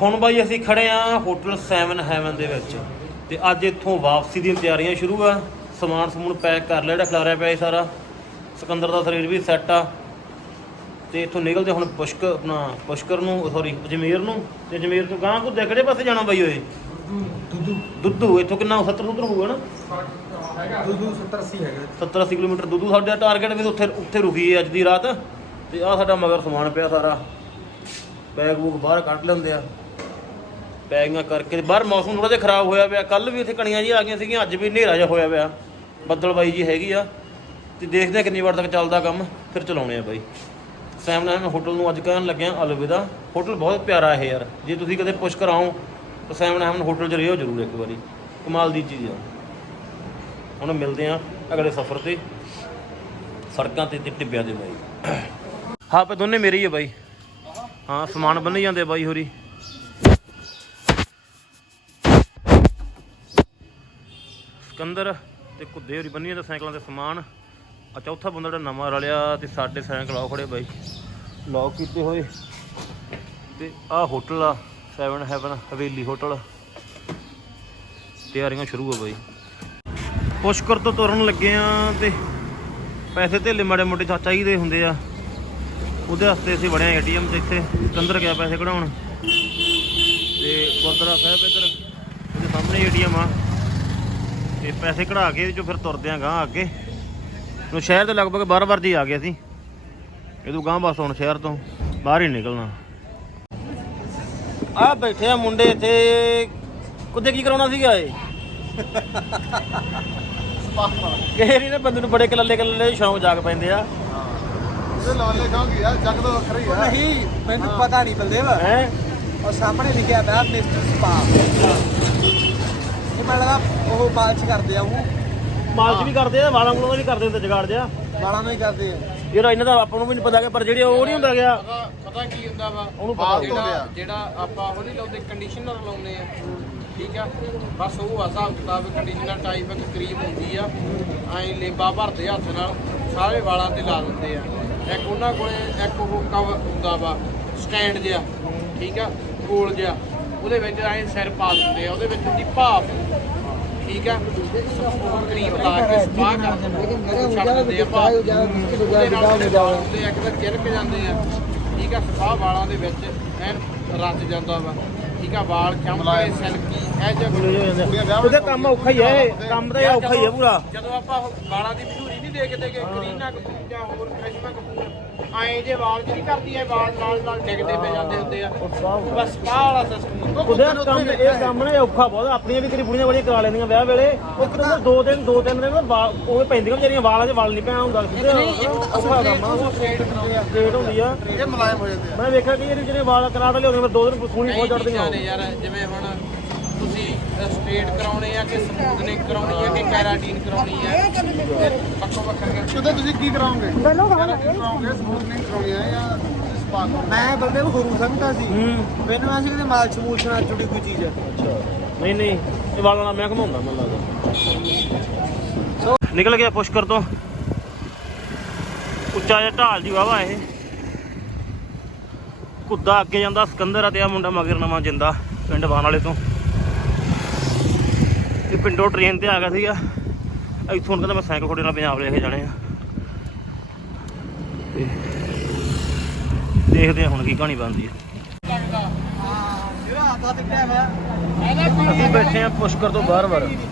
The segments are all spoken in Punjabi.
ਹੁਣ ਬਾਈ ਅਸੀਂ ਖੜੇ ਆ ਹੋਟਲ 7 ਹੈਵਨ ਦੇ ਵਿੱਚ ਤੇ ਅੱਜ ਇੱਥੋਂ ਵਾਪਸੀ ਦੀਆਂ ਤਿਆਰੀਆਂ ਸ਼ੁਰੂ ਆ। ਸਮਾਨ ਸਮੂਨ ਪੈਕ ਕਰ ਲਿਆ, ਜਿਹੜਾ ਖਿਲਾਰਿਆ ਪਿਆ ਸਾਰਾ। ਸਿਕੰਦਰ ਦਾ ਸਰੀਰ ਵੀ ਸੈੱਟ ਆ ਤੇ ਇੱਥੋਂ ਨਿਕਲਦੇ ਹੁਣ ਪੁਸ਼ਕਰ ਨੂੰ ਸੌਰੀ ਅਜਮੇਰ ਨੂੰ। ਤੇ ਅਜਮੇਰ ਤੋਂ ਗਾਂ ਘੁੱਦੇ ਕਿਹੜੇ ਪਾਸੇ ਜਾਣਾ ਬਾਈ ਓਏ? ਦੁੱਧੂ। ਇੱਥੋਂ ਕਿੰਨਾ 70 ਹੋਊਗਾ ਨਾ? ਦੁੱਧੂ 70-80 ਹੈਗਾ। 70-80 ਕਿਲੋਮੀਟਰ ਦੁੱਧੂ ਸਾਡਾ ਟਾਰਗੇਟ ਵੀ ਉੱਥੇ ਰੁਕੀ ਹੈ ਅੱਜ ਦੀ ਰਾਤ। ਤੇ ਆਹ ਸਾਡਾ ਮਗਰ ਸਮਾਨ ਪਿਆ ਸਾਰਾ, ਬੈਗ ਬੂਗ ਬਾਹਰ ਕੱਢ ਲੈਂਦੇ ਆ ਪੈਕਿੰਗਾਂ ਕਰਕੇ। ਬਾਹਰ ਮੌਸਮ ਥੋੜ੍ਹਾ ਜਿਹਾ ਖਰਾਬ ਹੋਇਆ ਪਿਆ, ਕੱਲ੍ਹ ਵੀ ਇੱਥੇ ਕਣੀਆਂ ਜੀ ਆ ਗਈਆਂ ਸੀਗੀਆਂ, ਅੱਜ ਵੀ ਹਨੇਰਾ ਜਿਹਾ ਹੋਇਆ ਪਿਆ, ਬੱਦਲਬਾਈ ਜੀ ਹੈਗੀ ਆ। ਤੇ ਦੇਖਦੇ ਆ ਕਿੰਨੀ ਵਾਰ ਤੱਕ ਚੱਲਦਾ ਕੰਮ, ਫਿਰ ਚਲਾਉਣੇ ਆ ਬਾਈ। 7 ਹੈਵਨ ਹੋਟਲ ਨੂੰ ਅੱਜ ਕਹਿਣ ਲੱਗਿਆ ਅਲਵਿਦਾ। ਹੋਟਲ ਬਹੁਤ ਪਿਆਰਾ ਇਹ ਯਾਰ, ਜੇ ਤੁਸੀਂ ਕਦੇ ਪੁਸ਼ਕਰ ਆਓ ਤਾਂ 7 ਹੈਵਨ ਹੋਟਲ 'ਚ ਰਹੋ ਜ਼ਰੂਰ ਇੱਕ ਵਾਰੀ, ਕਮਾਲ ਦੀ ਚੀਜ਼ ਆ। ਹੁਣ ਮਿਲਦੇ ਆ ਅਗਲੇ ਸਫ਼ਰ ਤੇ, ਸੜਕਾਂ ਤੇ ਟਿੱਬਿਆਂ ਦੇ ਬਾਈ। ਹਾਂ ਪੇ ਦੋਨੇ ਮੇਰੇ ਹੀ ਆ ਬਾਈ। ਹਾਂ ਸਮਾਨ ਬੰਨੀ ਜਾਂਦੇ ਬਾਈ ਹੋਰੀ। ਸਿਕੰਦਰ ਤੇ ਘੁੱਦੇ ਹੋਰੀ ਬੰਨੀ ਜਾਂਦੇ ਸਾਈਕਲਾਂ ਤੇ ਸਮਾਨ। ਆ ਚੌਥਾ ਬੰਦਾ ਜਿਹੜਾ ਨਵਾਂ ਰਲਿਆ ਤੇ ਸਾਡੇ ਸਾਈਕਲ ਆਓ ਖੜੇ ਬਾਈ, ਲੌਕ ਕੀਤੇ ਹੋਏ। ਤੇ ਆਹ ਹੋਟਲ ਆ 7 ਹੈਵਨ ਹਵੇਲੀ ਹੋਟਲ। ਤਿਆਰੀਆਂ ਸ਼ੁਰੂ ਆ ਬਾਈ। ਪੁਸ਼ਕਰ ਤੋਂ ਤੁਰਨ ਲੱਗੇ ਆ ਤੇ ਪੈਸੇ ਧੇਲੇ ਮਾੜੇ ਮੋਟੇ ਚਾਹੀਦੇ ਹੁੰਦੇ ਆ, ਉਹਦੇ ਵਾਸਤੇ ਅਸੀਂ ਬੜਿਆ ATM ਤੇ ਇੱਥੇ। ਸਿਕੰਦਰ ਗਿਆ ਪੈਸੇ ਕਢਾਉਣ ਤੇ ਗੁਰਦੁਆਰਾ ਸਾਹਿਬ ਇੱਧਰ ਉਹਦੇ ਸਾਹਮਣੇ ATM ਆ ਤੇ ਪੈਸੇ ਕਢਾ ਕੇ ਇਹਦੇ 'ਚੋਂ ਫਿਰ ਤੁਰਦੇ ਆ ਗਾਂ ਅੱਗੇ ਨੂੰ। ਸ਼ਹਿਰ ਦੇ ਲਗਭਗ 12 ਵਜੇ ਆ ਗਏ ਅਸੀਂ, ਇਹਦੋਂ ਗਾਂ ਬਸ ਹੁਣ ਸ਼ਹਿਰ ਤੋਂ ਬਾਹਰ ਹੀ ਨਿਕਲਣਾ। ਆਹ ਬੈਠੇ ਆ ਮੁੰਡੇ ਇੱਥੇ। ਕੁੱਦੇ ਕੀ ਕਰਾਉਣਾ ਸੀਗਾ ਇਹ? ਕਿਸੇ ਨਹੀਂ ਨਾ ਬੰਦੇ ਨੂੰ ਬੜੇ ਕਲੱਲੇ ਸ਼ੌਂਕ ਜਾਗ ਪੈਂਦੇ ਆ। ਉਹਦੇ ਲਾਲੇ ਸ਼ੌਂਕ ਯਾਰ, ਜੱਗ ਤੋਂ ਵੱਖਰਾ ਹੀ ਆ। ਨਹੀਂ ਮੈਨੂੰ ਪਤਾ ਨਹੀਂ ਬਲਦੇਵ ਹੈ। ਉਹ ਸਾਹਮਣੇ ਲਿਖਿਆ ਪਿਆ ਮਿਸਟਰ ਸਪਾ। ਇਹ ਮੈਨੂੰ ਲੱਗਾ ਉਹ ਮਾਲਚ ਕਰਦੇ ਆ। ਉਹ ਮਾਲਚ ਵੀ ਕਰਦੇ ਆ, ਵਾਲਾਂ ਕੋਲੋਂ ਵੀ ਕਰਦੇ ਹੁੰਦੇ ਜਗਾੜ ਜਿਹਾ। ਵਾਲਾਂ ਨੂੰ ਹੀ ਕਰਦੇ ਆ ਯਾਰ ਇਹਨਾਂ ਦਾ ਆਪਾਂ ਨੂੰ ਵੀ ਨਹੀਂ ਪਤਾ, ਪਰ ਜਿਹੜੇ ਉਹ ਨਹੀਂ ਹੁੰਦਾ ਗਿਆ ਪਤਾ ਕੀ ਹੁੰਦਾ ਵਾ ਉਹਨੂੰ ਪਤਾ। ਜਿਹੜਾ ਆਪਾਂ ਉਹ ਨਹੀਂ ਲਾਉਂਦੇ, ਕੰਡੀਸ਼ਨਰ ਲਾਉਂਦੇ ਆ, ਠੀਕ ਆ। ਬਸ ਉਹ ਆ ਹਿਸਾਬ ਕਿਤਾਬ। ਕੰਡੀਸ਼ਨਰ ਟਾਈਪ ਇੱਕ ਕਰੀਮ ਹੁੰਦੀ ਆ, ਐਂ ਲੇਬਾ ਭਰਦੇ ਹੱਥ ਨਾਲ ਸਾਰੇ ਵਾਲਾਂ ਤੇ ਲਾ ਦਿੰਦੇ ਆ। ਇੱਕ ਉਹਨਾਂ ਕੋਲੇ ਇੱਕ ਉਹ ਕਵਰ ਹੁੰਦਾ ਵਾ ਸਟੈਂਡ ਜਿਹਾ, ਠੀਕ ਆ, ਗੋਲ ਜਿਹਾ, ਉਹਦੇ ਵਿੱਚ ਐਂ ਸਿਰ ਪਾ ਦਿੰਦੇ ਆ, ਉਹਦੇ ਵਿੱਚ ਹੁੰਦੀ ਭਾਪ, ਠੀਕ ਆ। ਕਰੀਮ ਲਾ ਕੇ ਸਪਾ ਕਰ ਦਿੰਦੇ, ਛੱਡ ਦਿੰਦੇ ਆ ਭਾਪ। ਉਹਦੇ ਨਾਲ ਵਾਲ ਹੁੰਦੇ ਆ ਇੱਕ ਤਾਂ ਚਿਰਕ ਜਾਂਦੇ ਆ, ਠੀਕ ਆ। ਸਪਾ ਵਾਲਾਂ ਦੇ ਵਿੱਚ ਐਨ ਰਚ ਜਾਂਦਾ ਵਾ, ਠੀਕ ਆ। ਵਾਲ ਚਮਕਦੇ ਸਿਲਕੀ ਇਹ ਜਿਹਾ। ਉਹਦਾ ਕੰਮ ਔਖਾ ਹੀ ਹੈ, ਕੰਮ ਤਾਂ ਔਖਾ ਹੀ ਹੈ ਪੂਰਾ। ਜਦੋਂ ਆਪਾਂ ਵਾਲਾਂ ਦੀ ਮਸ਼ਹੂਰੀ ਨਹੀਂ ਦੇਖਦੇ ਕਿ ਕਰੀਨਾ ਕਪੂਰ ਜਾਂ ਹੋਰ ਕ੍ਰਿਸ਼ਮਾ ਕਪੂਰ ਐਂ ਜੇ ਵਾਲ ਨਹੀਂ ਕਰਦੀ ਐ, ਵਾਲ ਨਾਲ ਡਿੱਗਦੇ ਪੈ ਜਾਂਦੇ ਹੁੰਦੇ ਆ। ਬਸ ਸਪਾ ਵਾਲਾ ਸਿਸਟਮ ਉਹਦਾ ਕੰਮ, ਇਹ ਕੰਮ ਨਾ ਔਖਾ ਬਹੁਤ। ਆਪਣੀਆਂ ਵੀ ਕਰੀ ਬੁੜੀਆਂ ਬੜੀਆਂ ਕਰਾ ਲੈਂਦੀਆਂ ਵਿਆਹ ਵੇਲੇ। ਉਹ ਕਿਤੇ 2-3 ਦਿਨ ਉਹ ਪੈਂਦੀਆਂ ਵਿਚਾਰੀਆਂ, ਵਾਲਾਂ 'ਚ ਵਾਲ ਨਹੀਂ ਪੈਣਾ ਹੁੰਦਾ। ਔਖਾ ਕੰਮ ਆ, ਸਟ੍ਰੇਟ ਹੁੰਦੀ ਆ, ਇਹ ਮੁਲਾਇਮ ਹੋ ਜਾਂਦੇ ਆ। ਮੈਂ ਵੇਖਿਆ ਕਿ ਜਿਹੜੇ ਵਾਲ ਕਰਾ ਲਿਆਉਂਦੇ ਮੈਂ 2 ਦਿਨ ਸੋਹਣੀ ਬਹੁਤ ਚੜਦੀਆਂ ਨੇ ਯਾਰ। ਜਿਵੇਂ ਹੁਣ ਤੁਸੀਂ ਸਟ੍ਰੇਟ ਕਰਾਉਣੇ ਆ ਕਿ ਸਮੂਥਨਿੰਗ ਕਰਾਉਣੀ ਆ ਕਿ ਕੈਰਾਟੀਨ ਕਰਾਉਣੀ ਆ, ਵੱਖੋ ਵੱਖਰੀਆਂ। ਉਹਦੇ ਤੁਸੀਂ ਕੀ ਕਰਾਓਗੇ? ਕਰਾਓਗੇ ਸਮੂਥਨਿੰਗ ਕਰਾਉਣੀ ਆ ਜਾਂ ਸਪਾ? ਮੈਂ ਬਲਦੇਵ ਗੁਰੂ ਸਮਝਦਾ ਸੀ। ਮੈਨੂੰ ਐਸੀ ਕਿਤੇ ਮਾਲਸ਼ ਮੂਲਸ਼ ਨਾਲ ਜੁੜੀ ਕੋਈ ਚੀਜ਼ ਹੈ। ਨਹੀਂ ਇਹ ਵਾਲਾਂ ਨਾਲ ਮੈਂ ਘਮਾਉਂਦਾ ਮੈਨੂੰ ਲੱਗਦਾ। ਨਿਕਲ ਗਿਆ ਪੁਸ਼ਕਰ ਤੋਂ, ਉੱਚਾ ਜਿਹਾ ਢਾਲ ਜੀ ਵਾਵਾ ਇਹ। ਘੁੱਦਾ ਅੱਗੇ ਜਾਂਦਾ ਸਿਕੰਦਰ ਆ ਤੇ ਆ ਮੁੰਡਾ ਮਗਰ ਨਵਾਂ ਜਿੰਦਾ ਪਿੰਡ ਬਾਣ ਵਾਲੇ ਤੋਂ। ਇਹ ਪਿੰਡੋਂ ਟ੍ਰੇਨ ਤੇ ਆ ਗਿਆ ਸੀਗਾ ਇੱਥੋਂ। ਕਹਿੰਦਾ ਮੈਂ ਸਾਈਕਲ ਤੁਹਾਡੇ ਨਾਲ ਪੰਜਾਬ ਲੈ ਕੇ ਜਾਣੇ ਆ। ਤੇ ਦੇਖਦੇ ਆ ਹੁਣ ਕੀ ਕਹਾਣੀ ਬਣਦੀ ਹੈ। ਅਸੀਂ ਬੈਠੇ ਆ ਪੁਸ਼ਕਰ ਤੋਂ ਬਾਹਰ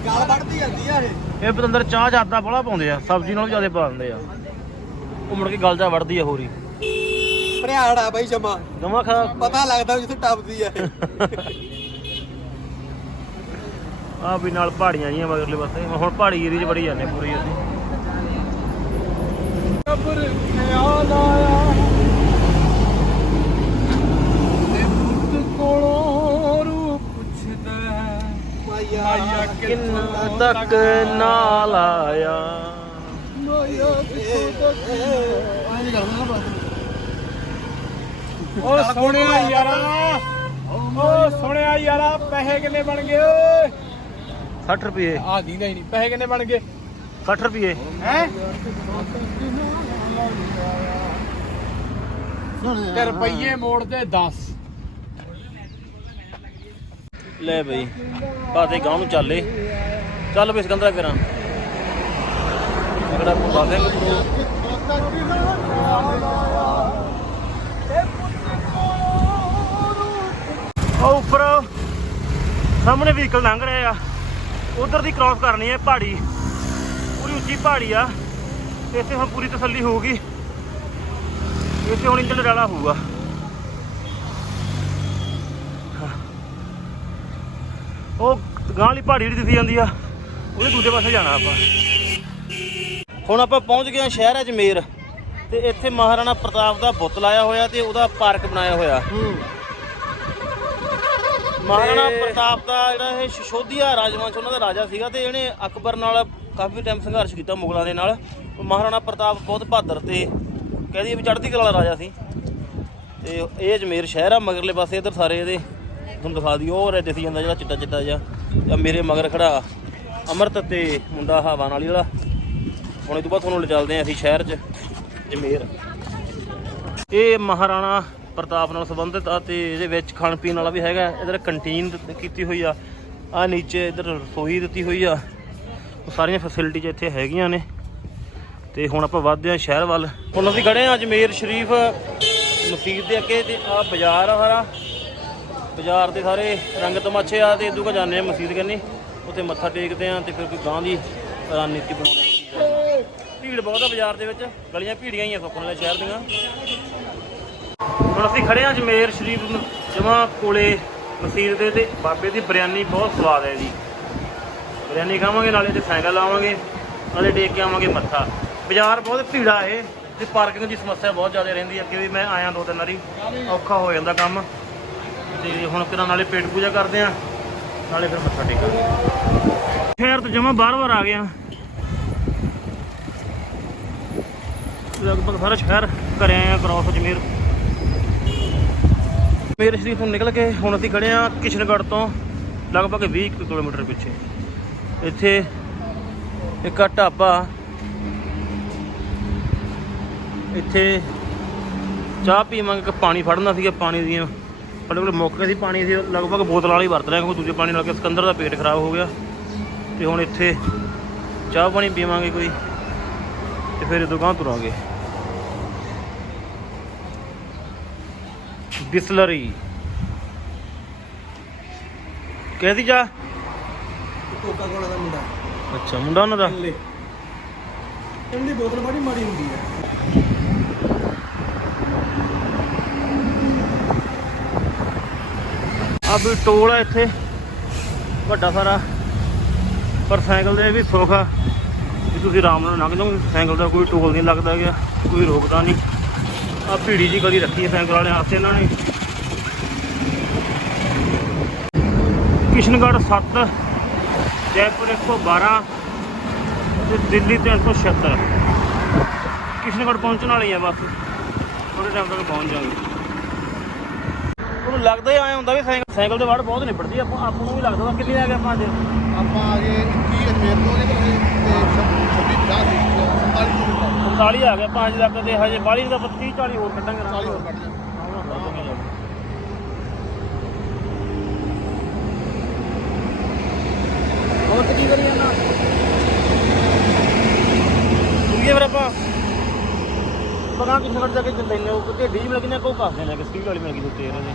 ਗਾਲ ਵੱਢਦੀ ਜਾਂਦੀ ਆ ਇਹ ਪਤੰਦਰ ਚਾਹ ਜ਼ਿਆਦਾ ਬੜਾ ਪਾਉਂਦੇ ਆ, ਸਬਜ਼ੀ ਨਾਲੋਂ ਜ਼ਿਆਦਾ ਪਾ ਦਿੰਦੇ ਆ। ਉਹ ਮੁੜ ਕੇ ਗਲ ਜਾ ਵੜਦੀ ਆ ਹੋਰੀ। ਭਰਿਆੜਾ ਬਾਈ ਜਮਾ ਜਮਾ ਖਾ ਪਤਾ ਲੱਗਦਾ ਜਿੱਥੇ ਟੱਪਦੀ ਆ। ਆ ਵੀ ਨਾਲ ਪਹਾੜੀਆਂ ਜੀਆਂ ਮਗਰਲੇ ਪਾਸੇ। ਹੁਣ ਪਹਾੜੀ ਏਰੀਏ 'ਚ ਵੜੀ ਜਾਂਦੇ ਪੂਰੀ ਅਸੀਂ। ਖਿਆਲ ਆਇਆ ਕੋਲੋਂ ਰੂਪ ਪੁੱਛਦਾ ਮਾਇਆ ਕਿੰਨਾ ਤੱਕ ਨਾਲ ਆਇਆ। ਓ ਸੋਹਣਿਆ ਯਾਰਾ, ਓ ਸੋਹਣਿਆ ਯਾਰਾ, ਪੈਸੇ ਕਿੰਨੇ ਬਣ ਗਏ ਓਏ? 60 ਰੁਪਏ। ਆ ਦੀਂਦਾ ਹੀ ਨਹੀਂ। ਪੈਸੇ ਕਿੰਨੇ ਬਣ ਗਏ? 60 ਰੁਪਏ ਹੈ ਤੇ ਰੁਪਈਏ ਮੋੜ ਤੇ 10। ਲੈ ਬਈ ਬਾਤੇ ਗਾਂ ਨੂੰ ਚੱਲੇ ਚੱਲ ਬਈ ਸਿਕੰਦਰਾ ਕਰਾਂ ਜਿਹੜਾ ਭੁੱਲਾ ਸਿੰਘ ਉਹ ਉੱਪਰ ਸਾਹਮਣੇ ਵਹੀਕਲ ਲੰਘ ਰਹੇ ਆ ਉਧਰ ਦੀ ਕ੍ਰਾਸ ਕਰਨੀ ਹੈ ਪਹਾੜੀ ਪੂਰੀ ਉੱਚੀ ਪਹਾੜੀ ਆ ਇੱਥੇ ਹੁਣ ਪੂਰੀ ਤਸੱਲੀ ਹੋਊਗੀ ਇੱਥੇ ਹੁਣ ਇੰਜਣ ਡਾਲਾ ਹੋਊਗਾ ਉਹ ਗਾਂ ਵਾਲੀ ਪਹਾੜੀ ਜਿਹੜੀ ਦਿਖੀ ਜਾਂਦੀ ਆ ਉਹਦੇ ਦੂਜੇ ਪਾਸੇ ਜਾਣਾ ਆਪਾਂ ਹੁਣ ਆਪਾਂ ਪਹੁੰਚ ਗਏ ਹਾਂ ਸ਼ਹਿਰ ਅਜਮੇਰ ਤੇ ਇੱਥੇ ਮਹਾਰਾਣਾ ਪ੍ਰਤਾਪ ਦਾ ਬੁੱਤ ਲਾਇਆ ਹੋਇਆ ਤੇ ਉਹਦਾ ਪਾਰਕ ਬਣਾਇਆ ਹੋਇਆ ਮਹਾਰਾਣਾ ਪ੍ਰਤਾਪ ਦਾ ਜਿਹੜਾ ਇਹ ਸ਼ਿਸ਼ੋਦੀਆ ਰਾਜਵੰਸ਼ ਉਹਨਾਂ ਦਾ ਰਾਜਾ ਸੀਗਾ ਤੇ ਇਹਨੇ ਅਕਬਰ ਨਾਲ ਕਾਫੀ ਟਾਈਮ ਸੰਘਰਸ਼ ਕੀਤਾ ਮੁਗਲਾਂ ਦੇ ਨਾਲ ਮਹਾਰਾਣਾ ਪ੍ਰਤਾਪ ਬਹੁਤ ਬਹਾਦਰ ਤੇ ਕਹਿੰਦੀ ਵੀ ਚੜ੍ਹਦੀ ਕਲਾ ਵਾਲਾ ਰਾਜਾ ਸੀ ਤੇ ਇਹ ਅਜਮੇਰ ਸ਼ਹਿਰ ਆ ਮਗਰਲੇ ਪਾਸੇ ਇੱਧਰ ਸਾਰੇ ਇਹਦੇ ਤੁਹਾਨੂੰ ਦਿਖਾ ਦਿਓ ਉਹ ਰੇ ਦਿਖੀ ਜਾਂਦਾ ਜਿਹੜਾ ਚਿੱਟਾ ਚਿੱਟਾ ਜਿਹਾ ਜਾਂ ਮੇਰੇ ਮਗਰ ਖੜਾ ਅਮਰਤ ਤੇ ਮੁੰਡਾ ਹਵਾ ਨਾਲ ਜਿਹੜਾ ਹੁਣ ਇਹ ਤੋਂ ਬਾਅਦ ਤੁਹਾਨੂੰ ਲਿਜਾਲਦੇ ਹਾਂ ਅਸੀਂ ਸ਼ਹਿਰ 'ਚ ਅਜਮੇਰ ਇਹ ਮਹਾਰਾਣਾ ਪ੍ਰਤਾਪ ਨਾਲ ਸੰਬੰਧਿਤ ਆ ਤੇ ਇਹਦੇ ਵਿੱਚ ਖਾਣ ਪੀਣ ਵਾਲਾ ਵੀ ਹੈਗਾ ਇੱਧਰ ਕੰਟੀਨ ਕੀਤੀ ਹੋਈ ਆ ਆਹ ਨੀਚੇ ਇੱਧਰ ਰਸੋਈ ਦਿੱਤੀ ਹੋਈ ਆ ਉਹ ਸਾਰੀਆਂ ਫੈਸਿਲਿਟੀਜ਼ ਇੱਥੇ ਹੈਗੀਆਂ ਨੇ ਤੇ ਹੁਣ ਆਪਾਂ ਵੱਧਦੇ ਹਾਂ ਸ਼ਹਿਰ ਵੱਲ ਹੁਣ ਅਸੀਂ ਖੜੇ ਹਾਂ ਅਜਮੇਰ ਸ਼ਰੀਫ ਮਸਜਿਦ ਦੇ ਅੱਗੇ ਤੇ ਆਹ ਬਾਜ਼ਾਰ ਆ ਸਾਰਾ ਬਾਜ਼ਾਰ ਦੇ ਸਾਰੇ ਰੰਗ ਤਮਾਸ਼ੇ ਆ ਤੇ ਇਦੋਂ ਕੋ ਜਾਂਦੇ ਆ ਮਸਜਿਦ ਕੰਨੀ ਉੱਥੇ ਮੱਥਾ ਟੇਕਦੇ ਆ ਤੇ ਫਿਰ ਕੋਈ ਗਾਂ ਦੀ ਰਣਨੀਤੀ ਬਣਾਉਂਦੇ ਭੀੜ ਬਹੁਤ ਆ ਬਾਜ਼ਾਰ ਦੇ ਵਿੱਚ ਗਲੀਆਂ ਭੀੜੀਆਂ ਹੀ ਆ ਸੁੱਕਣ ਵਾਲੇ ਸ਼ਹਿਰ ਦੀਆਂ ਹੁਣ ਅਸੀਂ ਖੜੇ ਹਾਂ ਅਜਮੇਰ ਸ਼ਰੀਫ ਜਮਾਂ ਕੋਲੇ ਮਸਜਿਦ ਦੇ ਤੇ ਬਾਬੇ ਦੀ ਬਿਰਿਆਨੀ ਬਹੁਤ ਸਵਾਦ ਹੈ ਜੀ ਬਿਰਿਆਨੀ ਖਾਵਾਂਗੇ ਨਾਲੇ ਤੇ ਸਾਈਕਲ ਲਾਵਾਂਗੇ ਨਾਲੇ ਟੇਕ ਕੇ ਆਵਾਂਗੇ ਮੱਥਾ ਬਾਜ਼ਾਰ ਬਹੁਤ ਭੀੜਾ ਇਹ ਤੇ ਪਾਰਕਿੰਗ ਦੀ ਸਮੱਸਿਆ ਬਹੁਤ ਜ਼ਿਆਦਾ ਰਹਿੰਦੀ ਅੱਗੇ ਵੀ ਮੈਂ ਆਇਆ 2-3 ਵਾਰੀ ਔਖਾ ਹੋ ਜਾਂਦਾ ਕੰਮ ਤੇ ਹੁਣ ਕਿਰਾਂ ਨਾਲੇ ਪੇਟ ਪੂਜਾ ਕਰਦੇ ਆ ਨਾਲੇ ਫਿਰ ਮੱਥਾ ਟੇਕਾਂਗੇ ਸ਼ਹਿਰ ਤੋਂ ਜਮਾਂ ਬਾਰ-ਬਾਰ ਆ ਗਿਆ ਲਗਭਗ ਸਾਰਾ ਸ਼ਹਿਰ ਘਰੇ ਆਏ ਆ ਕ੍ਰਾਸ ਅਜਮੇਰ ਅਜਮੇਰ ਸ਼ਰੀਫ ਤੋਂ ਨਿਕਲ ਕੇ ਹੁਣ ਅਸੀਂ ਖੜੇ ਆ ਕਿਸ਼ਨਗੜ੍ਹ ਤੋਂ ਲਗਭਗ 20 ਕਿਲੋਮੀਟਰ ਪਿੱਛੇ ਇੱਥੇ ਇੱਕ ਢਾਬਾ ਇੱਥੇ ਚਾਹ ਪੀਵਾਂਗੇ ਕਿ ਪਾਣੀ ਫੜਨਾ ਸੀਗਾ ਪਾਣੀ ਦੀਆਂ ਸਾਡੇ ਕੋਲ ਮੁੱਕ ਗਏ ਸੀ ਪਾਣੀ ਅਸੀਂ ਲਗਭਗ ਬੋਤਲ ਵਾਲਾ ਹੀ ਵਰਤ ਰਹੇ ਕਿਉਂਕਿ ਦੂਜੇ ਪਾਣੀ ਨਾਲ ਕੇ ਸਿਕੰਦਰ ਦਾ ਪੇਟ ਖਰਾਬ ਹੋ ਗਿਆ ਤੇ ਹੁਣ ਇੱਥੇ ਚਾਹ ਪਾਣੀ ਪੀਵਾਂਗੇ ਕੋਈ ਤੇ ਫਿਰ ਦੁਕਾਨ ਤੁਰਾਂਗੇ ਬਿਸਲਰੀ ਕਹਿਦੀ ਜਾ ਕੋਕਾ ਕੋਲਾ ਦਾ ਮੁੰਡਾ ਅੱਛਾ ਮੁੰਡਾ ਉਹਨਾਂ ਦਾ ਇਹਦੀ ਬੋਤਲ ਬੜੀ ਮਾੜੀ ਹੁੰਦੀ ਹੈ ਆ ਵੀ ਟੋਲ ਆ ਇੱਥੇ ਵੱਡਾ ਸਾਰਾ ਪਰ ਸਾਈਕਲ ਦੇ ਵੀ ਸੁੱਖ ਆ ਵੀ ਤੁਸੀਂ ਆਰਾਮ ਨਾਲ ਲੰਘ ਜਾਓਗੇ ਸਾਈਕਲ ਦਾ ਕੋਈ ਟੋਲ ਨਹੀਂ ਲੱਗਦਾ ਗਿਆ ਕੋਈ ਰੋਕਦਾ ਨਹੀਂ ਆ ਭੀੜੀ ਜੀ ਗਲੀ ਰੱਖੀ ਹੈ ਸਾਈਕਲ ਵਾਲੇ ਵਾਸਤੇ ਇਹਨਾਂ ਨੇ ਕਿਸ਼ਨਗੜ੍ਹ 7 ਜੈਪੁਰ 112 ਤੇ ਦਿੱਲੀ 376 ਕਿਸ਼ਨਗੜ੍ਹ ਪਹੁੰਚਣ ਵਾਲੀ ਆ ਬਸ ਥੋੜੇ ਟਾਈਮ ਤੱਕ ਪਹੁੰਚ ਜਾਵਾਂਗੇ ਉਹਨੂੰ ਲੱਗਦਾ ਹੀ ਆਇਆ ਹੁੰਦਾ ਵੀ ਸਾਈਕਲ ਦੇ ਵਾੜ ਬਹੁਤ ਨਿਬੜਦੀ ਆਪਾਂ ਨੂੰ ਵੀ ਲੱਗਦਾ ਕਿੰਨੇ ਆ ਗਏ ਆਪਾਂ ਅੱਜ ਆਪਾਂ ਆ ਗਏ 21 ਅਜਮੇਰ ਤੋਂ ਨਿਕਲੇ ਤੇ 26 50 45 ਆ ਗਏ 5 ਲੱਖ ਤੇ ਹਜੇ 42 ਦਾ 30 40 ਹੋਰ ਕੱਢਾਂਗੇ 40 ਹੋਰ ਕੱਢ ਲਿਆ ਹੋਰ ਕੀ ਕਰੀ ਜਾਂਦਾ ਤੁਰੀਏ ਫਿਰ ਆਪਾਂ ਪਤਾ ਕਿਸ਼ਨਗੜ੍ਹ ਜਾ ਕੇ ਲੈਨੇ ਉਹ ਢੇਡੀ ਜਿਹੀ ਮਿਲ ਗਈ ਨਾ ਕੋ ਕਾਸੇ ਲੈ ਕੇ ਸਪੀਡ ਵਾਲੀ ਮਿਲ ਗਈ ਉੱਤੇ ਇਹਨਾਂ ਦੇ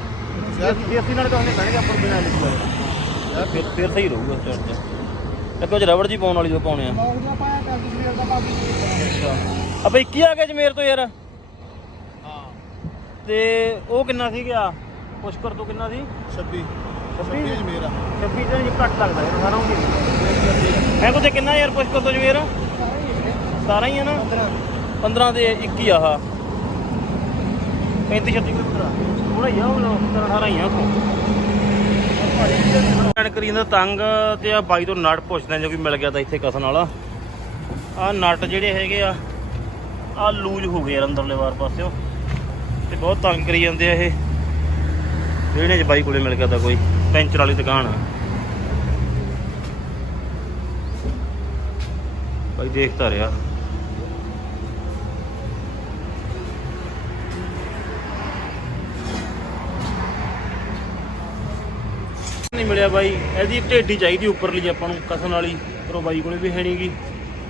ਜੇ ਅਸੀਂ ਨਾਲ ਕਹਿੰਦੇ ਬਹਿਣਗੇ ਆਪਾਂ ਬਿਨਾਂ ਲਿਖ ਯਾਰ ਫਿਰ ਸਹੀ ਰਹੂਗਾ ਸਟਾਰਟ ਚ ਇੱਕ ਉਹ ਰਬੜ ਜੀ ਪਾਉਣ ਵਾਲੀ ਜੋ ਪਾਉਣੇ ਆ ਅੱਛਾ ਆਪਾਂ 21 ਆ ਗਏ ਅਜਮੇਰ ਤੋਂ ਯਾਰ ਹਾਂ ਤੇ ਉਹ ਕਿੰਨਾ ਸੀ ਗਿਆ ਪੁਸ਼ਕਰ ਤੋਂ ਕਿੰਨਾ ਸੀ 26 ਅਜਮੇਰ 26 ਤਾਂ ਜੀ ਘੱਟ ਲੱਗਦਾ ਯਾਰ ਸਾਰਾ ਉਹ ਹੈ ਕੋਤੇ ਕਿੰਨਾ ਯਾਰ ਪੁਸ਼ਕਰ ਤੋਂ ਅਜਮੇਰ 17 ਹੀ ਆ ਨਾ 15 ਤੇ 21 ਆਹ 35 36 ਕਿਲੋਮੀਟਰ ਥੋੜਾ ਹੀ ਆ ਹੁਣ 18 ਹੀ ਆ ਐਡ ਕਰੀ ਜਾਂਦਾ ਤੰਗ ਤੇ ਆ ਬਾਈ ਤੋਂ ਨਟ ਪੁੱਛਦੇ ਜੋ ਵੀ ਮਿਲ ਗਿਆ ਤਾਂ ਇੱਥੇ ਕਸਣ ਵਾਲਾ ਆ ਨਟ ਜਿਹੜੇ ਹੈਗੇ ਆ ਆ ਲੂਜ ਹੋ ਗਏ ਯਾਰ ਅੰਦਰਲੇ ਵਾਰ ਪਾਸਿਓ ਤੇ ਬਹੁਤ ਤੰਗ ਕਰੀ ਜਾਂਦੇ ਆ ਇਹ ਜਿਹੜੇ ਚ ਬਾਈ ਕੋਲੇ ਮਿਲ ਗਿਆ ਤਾਂ ਕੋਈ ਪੈਂਚਰ ਵਾਲੀ ਦੁਕਾਨ ਆ ਬਾਈ ਦੇਖਦਾ ਰਿਹਾ ਨਹੀਂ ਮਿਲਿਆ ਬਾਈ, ਇਹਦੀ ਢੇਡੀ ਚਾਹੀਦੀ ਉੱਪਰਲੀ ਆਪਾਂ ਨੂੰ ਕਸਣ ਵਾਲੀ, ਪਰ ਉਹ ਬਾਈ ਕੋਲੇ ਵੀ ਹੈ ਨਹੀਂ ਗੀ।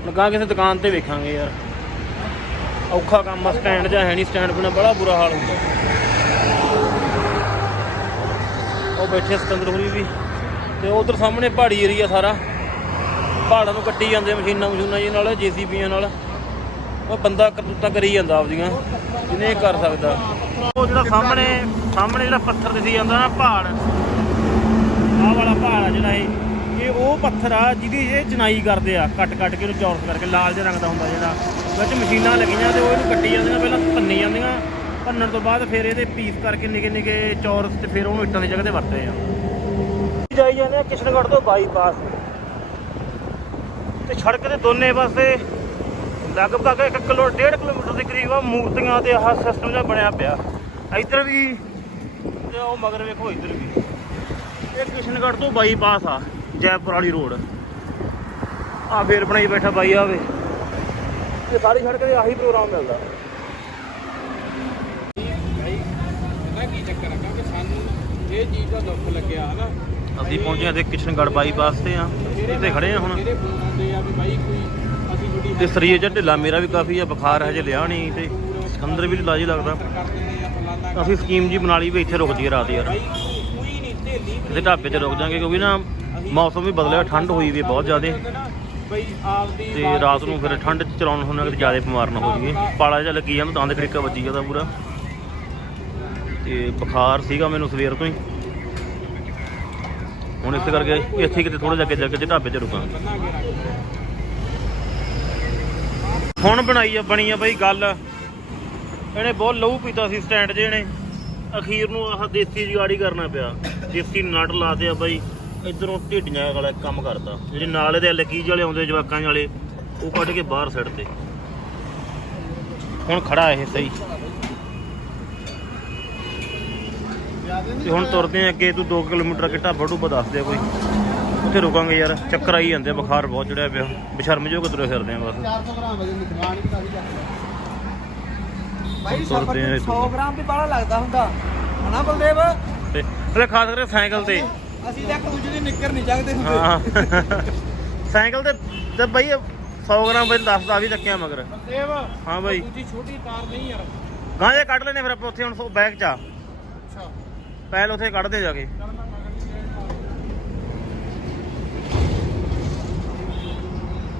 ਹੁਣ ਗਾਂ ਕਿਸੇ ਦੁਕਾਨ ਤੇ ਵੇਖਾਂਗੇ ਯਾਰ, ਔਖਾ ਕੰਮ ਆ। ਸਟੈਂਡ ਜਾਂ ਹੈ ਨਹੀਂ, ਸਟੈਂਡ ਬਿਨਾਂ ਬੜਾ ਬੁਰਾ ਹਾਲ ਹੁੰਦਾ। ਉਹ ਬੈਠੇ ਸਿਕੰਦਰ ਹੋਰੀ ਵੀ, ਤੇ ਉਧਰ ਸਾਹਮਣੇ ਪਹਾੜੀ ਏਰੀਆ ਸਾਰਾ, ਪਹਾੜਾਂ ਨੂੰ ਕੱਟੀ ਜਾਂਦੇ ਮਸ਼ੀਨਾਂ ਜੀ ਨਾਲ, JCBਆਂ ਨਾਲ। ਉਹ ਬੰਦਾ ਕਰਤੂਤਾਂ ਕਰੀ ਜਾਂਦਾ ਆਪਦੀਆਂ, ਜਿਹਨੇ ਇਹ ਕਰ ਸਕਦਾ। ਉਹ ਜਿਹੜਾ ਸਾਹਮਣੇ ਜਿਹੜਾ ਪੱਥਰ ਦਿਸੀ ਜਾਂਦਾ ਨਾ, ਪਹਾੜ, ਆਹ ਵਾਲਾ ਪਹਾੜ ਆ ਜਿਹੜਾ ਇਹ ਉਹ ਪੱਥਰ ਆ ਜਿਹਦੀ ਇਹ ਚਨਾਈ ਕਰਦੇ ਆ, ਕੱਟ ਕੇ ਇਹਨੂੰ ਚੌਰਸ ਕਰਕੇ, ਲਾਲ ਜਿਹਾ ਰੰਗ ਦਾ ਹੁੰਦਾ ਜਿਹੜਾ, ਵਿੱਚ ਮਸ਼ੀਨਾਂ ਲੱਗੀਆਂ ਤੇ ਉਹ ਇਹਨੂੰ ਕੱਟੀ ਜਾਂਦੀਆਂ, ਪਹਿਲਾਂ ਭੰਨੀ ਜਾਂਦੀਆਂ, ਭੰਨਣ ਤੋਂ ਬਾਅਦ ਫਿਰ ਇਹਦੇ ਪੀਸ ਕਰਕੇ ਨਿੱਕੇ ਚੌਰਸ, ਤੇ ਫਿਰ ਉਹਨੂੰ ਇੱਟਾਂ ਦੀ ਜਗ੍ਹਾ ਤੇ ਵਰਤਦੇ ਆ। ਜਾਈ ਜਾਂਦੇ ਆ ਕਿਸ਼ਨਗੜ੍ਹ ਤੋਂ ਬਾਈਪਾਸ, ਤੇ ਸੜਕ ਦੇ ਦੋਨੇ ਪਾਸੇ ਲਗਭਗ 1 1.5 ਕਿਲੋਮੀਟਰ ਦੇ ਕਰੀਬ ਆ ਮੂਰਤੀਆਂ ਤੇ ਆਹ ਸਿਸਟਮ ਜਿਹਾ ਬਣਿਆ ਪਿਆ। ਇੱਧਰ ਵੀ ਤੇ ਉਹ ਮਗਰ ਵੇਖੋ, ਇੱਧਰ ਵੀ। ਇਹ ਕਿਸ਼ਨਗੜ੍ਹ ਤੋਂ ਬਾਈਪਾਸ ਆ, ਜੈਪੁਰ ਵਾਲੀ ਰੋਡ ਆ। ਫੇਰ ਬਣਾਈ ਬੈਠਾ ਬਾਈ, ਆਵੇ ਇਹ ਸਾਰੀ ਸੜਕ ਤੇ ਆਹੀ ਪ੍ਰੋਗਰਾਮ ਮਿਲਦਾ। ਕੀ ਚੱਕਰ ਆ, ਕਿਉਂਕਿ ਸਾਨੂੰ ਇਹ ਚੀਜ਼ ਦਾ ਦੁੱਖ ਲੱਗਿਆ ਹਨਾ। ਅਸੀਂ ਪਹੁੰਚੇ ਤੇ ਕਿਸ਼ਨਗੜ੍ਹ ਬਾਈਪਾਸ ਤੇ ਆ, ਇੱਥੇ ਖੜੇ ਆ ਹੁਣ। ਜਿਹੜੇ ਫੋਨ ਆਉਂਦੇ ਆ ਵੀ ਬਾਈ ਕੋਈ ਅਸੀਂ ਤੁਹਾਡੀ ਤੇ ਸਰੀਰ ਜਿਹਾ ਢਿੱਲਾ ਮੇਰਾ ਵੀ ਕਾਫੀ ਆ, ਬੁਖਾਰ ਹਜੇ ਲਿਆ ਨਹੀਂ, ਤੇ ਸਿਕੰਦਰ ਵੀ ਢਿੱਲਾ ਜੀ ਲੱਗਦਾ। ਕਰ ਦਿੰਦੇ ਆ ਫਲਾਨਾ ਅਸੀਂ ਸਕੀਮ ਜੀ ਬਣਾ ਲਈ ਵੀ ਇੱਥੇ ਰੁਕ ਜੀਏ ਰਾਤ ਯਾਰ, ਬਾਈ ਕੋਈ ਨਹੀਂ ਢੇਲੀ ਇਹਦੇ ਢਾਬੇ 'ਤੇ ਰੁਕ ਜਾਾਂਗੇ, ਕਿਉਂਕਿ ਨਾ ਮੌਸਮ ਵੀ ਬਦਲਿਆ, ਠੰਡ ਹੋਈ ਵੀ ਬਹੁਤ ਜ਼ਿਆਦਾ, ਬਈ ਆਪਦੀ ਤੇ ਰਾਤ ਨੂੰ ਫਿਰ ਠੰਡ 'ਚ ਚਲਾਉਣ ਹੁੰਦਾ ਕਿ ਜ਼ਿਆਦਾ ਬਿਮਾਰ ਨਾ ਹੋ ਜਾਈਏ। ਪਾਲਾ ਜਿਹਾ ਲੱਗੀ ਜਾਂਦਾ, ਦੰਦ ਖੜੀਕਾ ਵੱਜੀ ਜਾਂਦਾ ਪੂਰਾ, ਤੇ ਬੁਖਾਰ ਸੀਗਾ ਮੈਨੂੰ ਸਵੇਰ ਤੋਂ ਹੀ। ਹੁਣ ਇਸ ਕਰਕੇ ਇੱਥੇ ਕਿਤੇ ਥੋੜ੍ਹਾ ਜਿਹਾ ਅੱਗੇ ਜਾ ਕੇ ਢਾਬੇ 'ਤੇ ਰੁਕਾਂਗੇ। ਹੁਣ ਬਣੀ ਆ ਬਈ ਗੱਲ, ਇਹਨੇ ਬਹੁਤ ਲਹੂ ਪੀਤਾ ਸੀ ਸਟੈਂਡ 'ਚ, ਇਹਨੇ ਅਖੀਰ ਨੂੰ ਆਹ ਦੇਸੀ ਜੁਗਾੜੀ ਕਰਨਾ ਪਿਆ, ਦੇਸੀ ਨਟ ਲਾਤੇ ਆ ਬਾਈ। ਇੱਧਰੋਂ ਢੇਡੀਆਂ ਵਾਲਾ ਕੰਮ ਕਰਦਾ, ਜਿਹੜੇ ਨਾਲ ਇਹਦੇ ਲਕੀਜ ਵਾਲੇ ਆਉਂਦੇ ਜਵਾਕਾਂ ਵਾਲੇ, ਉਹ ਕੱਢ ਕੇ ਬਾਹਰ ਸਾਈਡ ਤੇ। ਹੁਣ ਖੜਾ ਇਹ ਸਹੀ, ਤੇ ਹੁਣ ਤੁਰਦੇ ਆ ਅੱਗੇ। ਤੂੰ 2 ਕਿਲੋਮੀਟਰ ਅੱਗੇ ਢਾਬਾ ਢੂਬਾ ਦੱਸ ਦੇ ਕੋਈ, ਉੱਥੇ ਰੁਕਾਂਗੇ ਯਾਰ। ਚੱਕਰ ਆਈ ਜਾਂਦੇ, ਬੁਖਾਰ ਬਹੁਤ ਚੜਿਆ ਪਿਆ, ਬਸ਼ਰਮ ਜੋ ਤੁਰੇ ਫਿਰਦੇ ਆ ਬਸ। 400 ਗ੍ਰਾਮ ਵਜਨ ਦੀ ਦੁਕਾਨ ਵੀ ਕਾਫੀ ਬਾਈ, ਤੁਰਦੇ ਆ 100 ਗ੍ਰਾਮ ਵੀ ਬੜਾ ਲੱਗਦਾ ਹੁੰਦਾ ਹਨਾ ਬਲਦੇਵ। ਤੇ ਹਲੇ ਖਾਸ ਕਰਕੇ ਸਾਈਕਲ ਤੇ ਅਸੀਂ ਤਾਂ ਇੱਕ ਦੂਜੇ ਦੀ ਨਿੱਕਰ ਨਹੀਂ ਚੱਕਦੇ ਹੁੰਦੇ। ਹਾਂ ਸਾਈਕਲ ਤੇ ਬਈ 100 ਗ੍ਰਾਮ ਬਈ 10 ਵੀ ਚੱਕਿਆ ਮਗਰ। ਦੇਵ ਹਾਂ ਬਾਈ, ਦੂਜੀ ਛੋਟੀ ਤਾਰ ਨਹੀਂ ਯਾਰ। ਗਾਂ ਜੇ ਕੱਢ ਲੈਨੇ ਫਿਰ ਆਪਾਂ ਉੱਥੇ। ਹੁਣ ਬੈਗ 'ਚ ਆ ਅੱਛਾ ਪਹਿਲ, ਉੱਥੇ ਕੱਢਦੇ ਜਾ ਕੇ।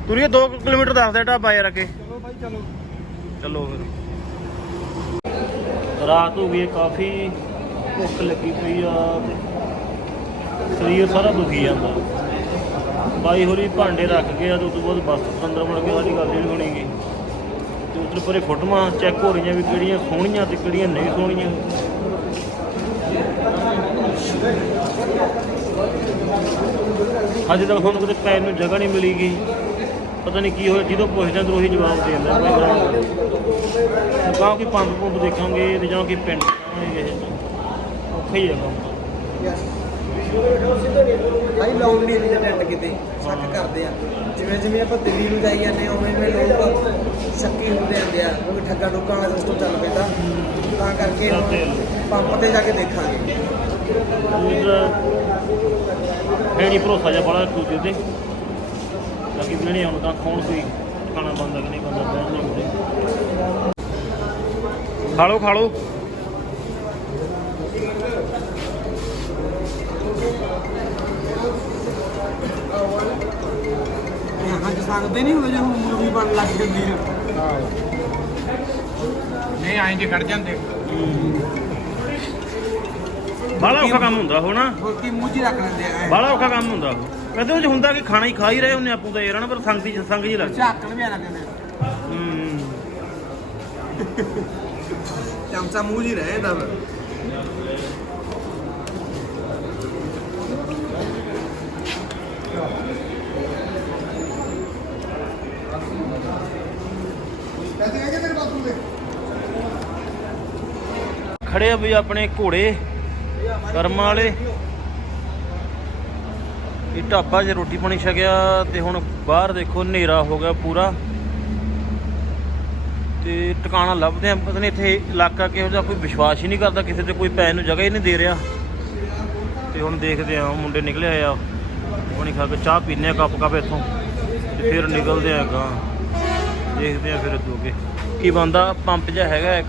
ਤੁਰੀਏ 2 ਕਿਲੋਮੀਟਰ ਦੱਸਦਾ ਢਾਬਾ ਯਾਰ ਅੱਗੇ। ਚਲੋ ਬਾਈ ਚਲੋ ਫਿਰ। ਰਾਤ ਹੋ ਗਈ, ਕਾਫੀ ਭੁੱਖ ਲੱਗੀ ਪਈ ਆ, ਤੇ ਸਰੀਰ ਸਾਰਾ ਦੁਖੀ ਜਾਂਦਾ। ਬਾਈ ਹੋਰੀ ਭਾਂਡੇ ਰੱਖ ਗਏ ਆ, ਤੇ ਉਸ ਤੋਂ ਬਾਅਦ ਬੱਸ ਅੰਦਰ ਵੜ ਕੇ ਸਾਡੀ ਗੱਲ ਨਹੀਂ ਬਣੀ ਗਈ। ਤੇ ਉੱਧਰ ਪਰੇ ਫੋਟੋਆਂ ਚੈੱਕ ਹੋ ਰਹੀਆਂ ਵੀ ਕਿਹੜੀਆਂ ਸੋਹਣੀਆਂ ਤੇ ਕਿਹੜੀਆਂ ਨਹੀਂ ਸੋਹਣੀਆਂ। ਅਜੇ ਤੱਕ ਤੁਹਾਨੂੰ ਕਿਤੇ ਪੈਣ ਨੂੰ ਜਗ੍ਹਾ ਨਹੀਂ ਮਿਲੀ ਗਈ, ਪਤਾ ਨਹੀਂ ਕੀ ਹੋਇਆ। ਜਦੋਂ ਪੁੱਛਦੇ ਤਾਂ ਉਹੀ ਜਵਾਬ ਦੇ ਦਿੰਦਾ ਗਾਂ ਕੋਈ ਪੰਪ ਦੇਖਾਂਗੇ, ਤੇ ਜਾਂ ਕਿ ਪਿੰਡ ਜਾਵਾਂਗੇ। ਔਖਾ ਹੀ ਆ ਕੰਮ। ਭਾਈ ਲੌਂਗ ਨਹੀਂ ਇਹਦੇ ਟੈਂਟ ਕਿਤੇ ਸ਼ੱਕ ਕਰਦੇ ਆ, ਜਿਵੇਂ ਆਪਾਂ ਦਿੱਲੀ ਨੂੰ ਜਾਈ ਜਾਂਦੇ ਉਵੇਂ ਲੋਕ ਸ਼ੱਕੀ ਹੁੰਦੇ ਆਂਦੇ ਆ, ਕਿਉਂਕਿ ਠੱਗਾ ਲੋਕਾਂ ਵਾਲਾ ਸਿਸਟਮ ਚੱਲ ਪੈਂਦਾ। ਤਾਂ ਕਰਕੇ ਪੰਪ ਤੇ ਜਾ ਕੇ ਦੇਖਾਂਗੇ। ਹੈ ਨਹੀਂ ਭਰੋਸਾ ਜਿਹਾ ਬੜਾ ਦੂਜੇ ਤੇ, ਬਾਕੀ ਜਿਹੜੇ ਹੁਣ ਤਾਂ ਕੌਣ ਕੋਈ ਖਾਣਾ ਬੰਦਾ ਕਿ ਨਹੀਂ ਬੰਦਾ ਬਹਿਣ ਨਹੀਂ। ਖਾ ਲਓ ਅੱਜ ਸਕਦੇ ਨਹੀਂ ਹੁੰਦੇ, ਜੇ ਹੁਣ ਮੂਵੀ ਬਣ ਲੱਗ ਜਾਂਦੀ ਆ। ਨਹੀਂ ਆਏ ਜੇ ਖੜ ਜਾਂਦੇ। ਬਾਹਲਾ ਔਖਾ ਕੰਮ ਹੁੰਦਾ ਉਹ ਨਾ, ਹੋਰ ਕੀ ਮੂੰਹ 'ਚ ਰੱਖ ਲੈਂਦੇ ਆ। ਬਾਹਲਾ ਔਖਾ ਕੰਮ ਹੁੰਦਾ ਉਹ। ਵੈਸੇ ਉਹ 'ਚ ਹੁੰਦਾ ਕਿ ਖਾਣਾ ਹੀ ਖਾ ਹੀ ਰਹੇ ਹੁੰਦੇ ਆਪੂ ਤਾਂ ਯਾਰ ਨਾ, ਪਰ ਸੰਗ ਜੀ ਲੱਗਦੀ। ਝਾਕਣ ਵੀ ਆ ਲੱਗਦੇ ਚਮਚਾ ਮੂੰਹ 'ਚ ਹੀ ਰਹੇ ਦਾ ਫਿਰ। ਖੜੇ ਆ ਬਈ ਆਪਣੇ ਘੋੜੇ ਕਰਮਾਂ ਵਾਲੇ। ਇਹ ਢਾਬਾ 'ਚ ਰੋਟੀ ਪਾਣੀ ਛਕਿਆ, ਤੇ ਹੁਣ ਬਾਹਰ ਦੇਖੋ ਹਨੇਰਾ ਹੋ ਗਿਆ ਪੂਰਾ, ਤੇ ਟਿਕਾਣਾ ਲੱਭਦੇ ਆ। ਪਤਾ ਨਹੀਂ ਇੱਥੇ ਇਲਾਕਾ ਕਿਹੋ ਜਿਹਾ, ਕੋਈ ਵਿਸ਼ਵਾਸ ਹੀ ਨਹੀਂ ਕਰਦਾ ਕਿਸੇ ਤੇ, ਕੋਈ ਪੈਣ ਨੂੰ ਜਗ੍ਹਾ ਹੀ ਨਹੀਂ ਦੇ ਰਿਹਾ। ਤੇ ਹੁਣ ਦੇਖਦੇ ਆ, ਉਹ ਮੁੰਡੇ ਨਿਕਲੇ ਆਏ ਆ, ਪਾਣੀ ਖਾ ਕੇ ਚਾਹ ਪੀਂਦੇ ਆ ਕੱਪ ਇੱਥੋਂ, ਤੇ ਫਿਰ ਨਿਕਲਦੇ ਆ ਗਾਂ। ਦੇਖਦੇ ਆ ਫਿਰ ਅੱਗੇ ਕੀ ਬਣਦਾ। ਪੰਪ ਜਿਹਾ ਹੈਗਾ ਇੱਕ,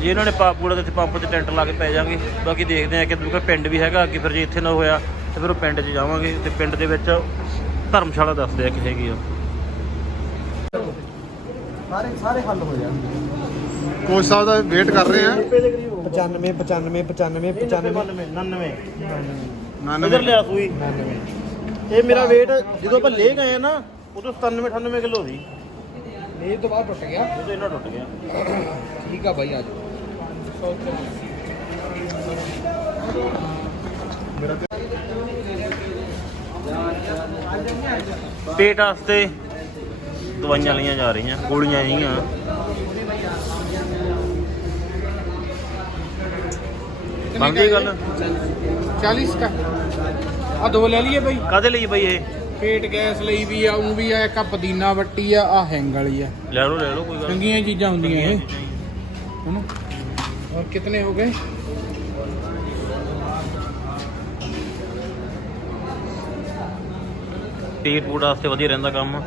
ਜੇ ਇਹਨਾਂ ਨੇ ਪਾਪੂੜਾ ਦੇ ਇੱਥੇ ਪੰਪ 'ਤੇ ਟੈਂਟ ਲਾ ਕੇ ਪੈ ਜਾਵਾਂਗੇ। ਬਾਕੀ ਦੇਖਦੇ ਆ ਕਿ ਦੂਜਾ ਪਿੰਡ ਵੀ ਹੈਗਾ ਅੱਗੇ, ਫਿਰ ਜੇ ਇੱਥੇ ਨਾ ਹੋਇਆ ਤੇ ਫਿਰ ਉਹ ਪਿੰਡ 'ਚ ਜਾਵਾਂਗੇ। ਤੇ ਪਿੰਡ ਦੇ ਵਿੱਚ ਧਰਮਸ਼ਾਲਾ ਦੱਸਦੇ ਆ ਕਿ ਹੈਗੀ ਆ। ਸਾਰੇ ਹੱਲ ਹੋ ਜਾਣਗੇ। ਕੋਚ ਸਾਹਿਬ ਦਾ ਵੇਟ ਕਰ ਰਹੇ ਆ। 95 95 95 95 99 ਇਧਰ ਲਿਆ ਸੂਈ। ਇਹ ਮੇਰਾ weight ਜਦੋਂ ਆਪਾਂ ਲੈ ਗਏ ਆ ਨਾ ਉਦੋਂ 97 98 ਕਿਲੋ ਸੀ। ਇਹ ਤੋਂ ਬਾਅਦ ਟੁੱਟ ਗਿਆ। ਉਹ ਤਾਂ ਇਹਨਾਂ ਟੁੱਟ ਗਿਆ। ਠੀਕ ਆ ਬਾਈ, ਆ ਜਾਓ। ਪੇਟ ਵਾਸਤੇ ਦਵਾਈਆਂ ਲਈਆਂ ਜਾ ਰਹੀਆਂ, ਗੋਲੀਆਂ ਜੀਆਂ। ਬਣਦੀ ਗੱਲ। 40 का ਆ ਦੋ ਲੈ ਲਈਏ ਬਾਈ। ਕਾਹਦੇ ਲਈ ਬਈ ਇਹ? ਪੇਟ ਗੈਸ ਲਈ ਵੀ ਆ, ਉਹ ਵੀ ਆ, ਇੱਕ ਪੁਦੀਨਾ ਵੱਟੀ ਆ ਹੈਂਗ ਵਾਲੀ ਆ। ਲੈ ਲਓ ਕੋਈ ਗੱਲ ਚੰਗੀਆਂ ਚੀਜ਼ਾਂ ਹੁੰਦੀਆਂ ਇਹ ਹਨਾ। ਔਰ ਕਿਤਨੇ ਹੋ ਗਏ? ਪੇਟ ਪੂਟ ਵਾਸਤੇ ਵਧੀਆ ਰਹਿੰਦਾ ਕੰਮ।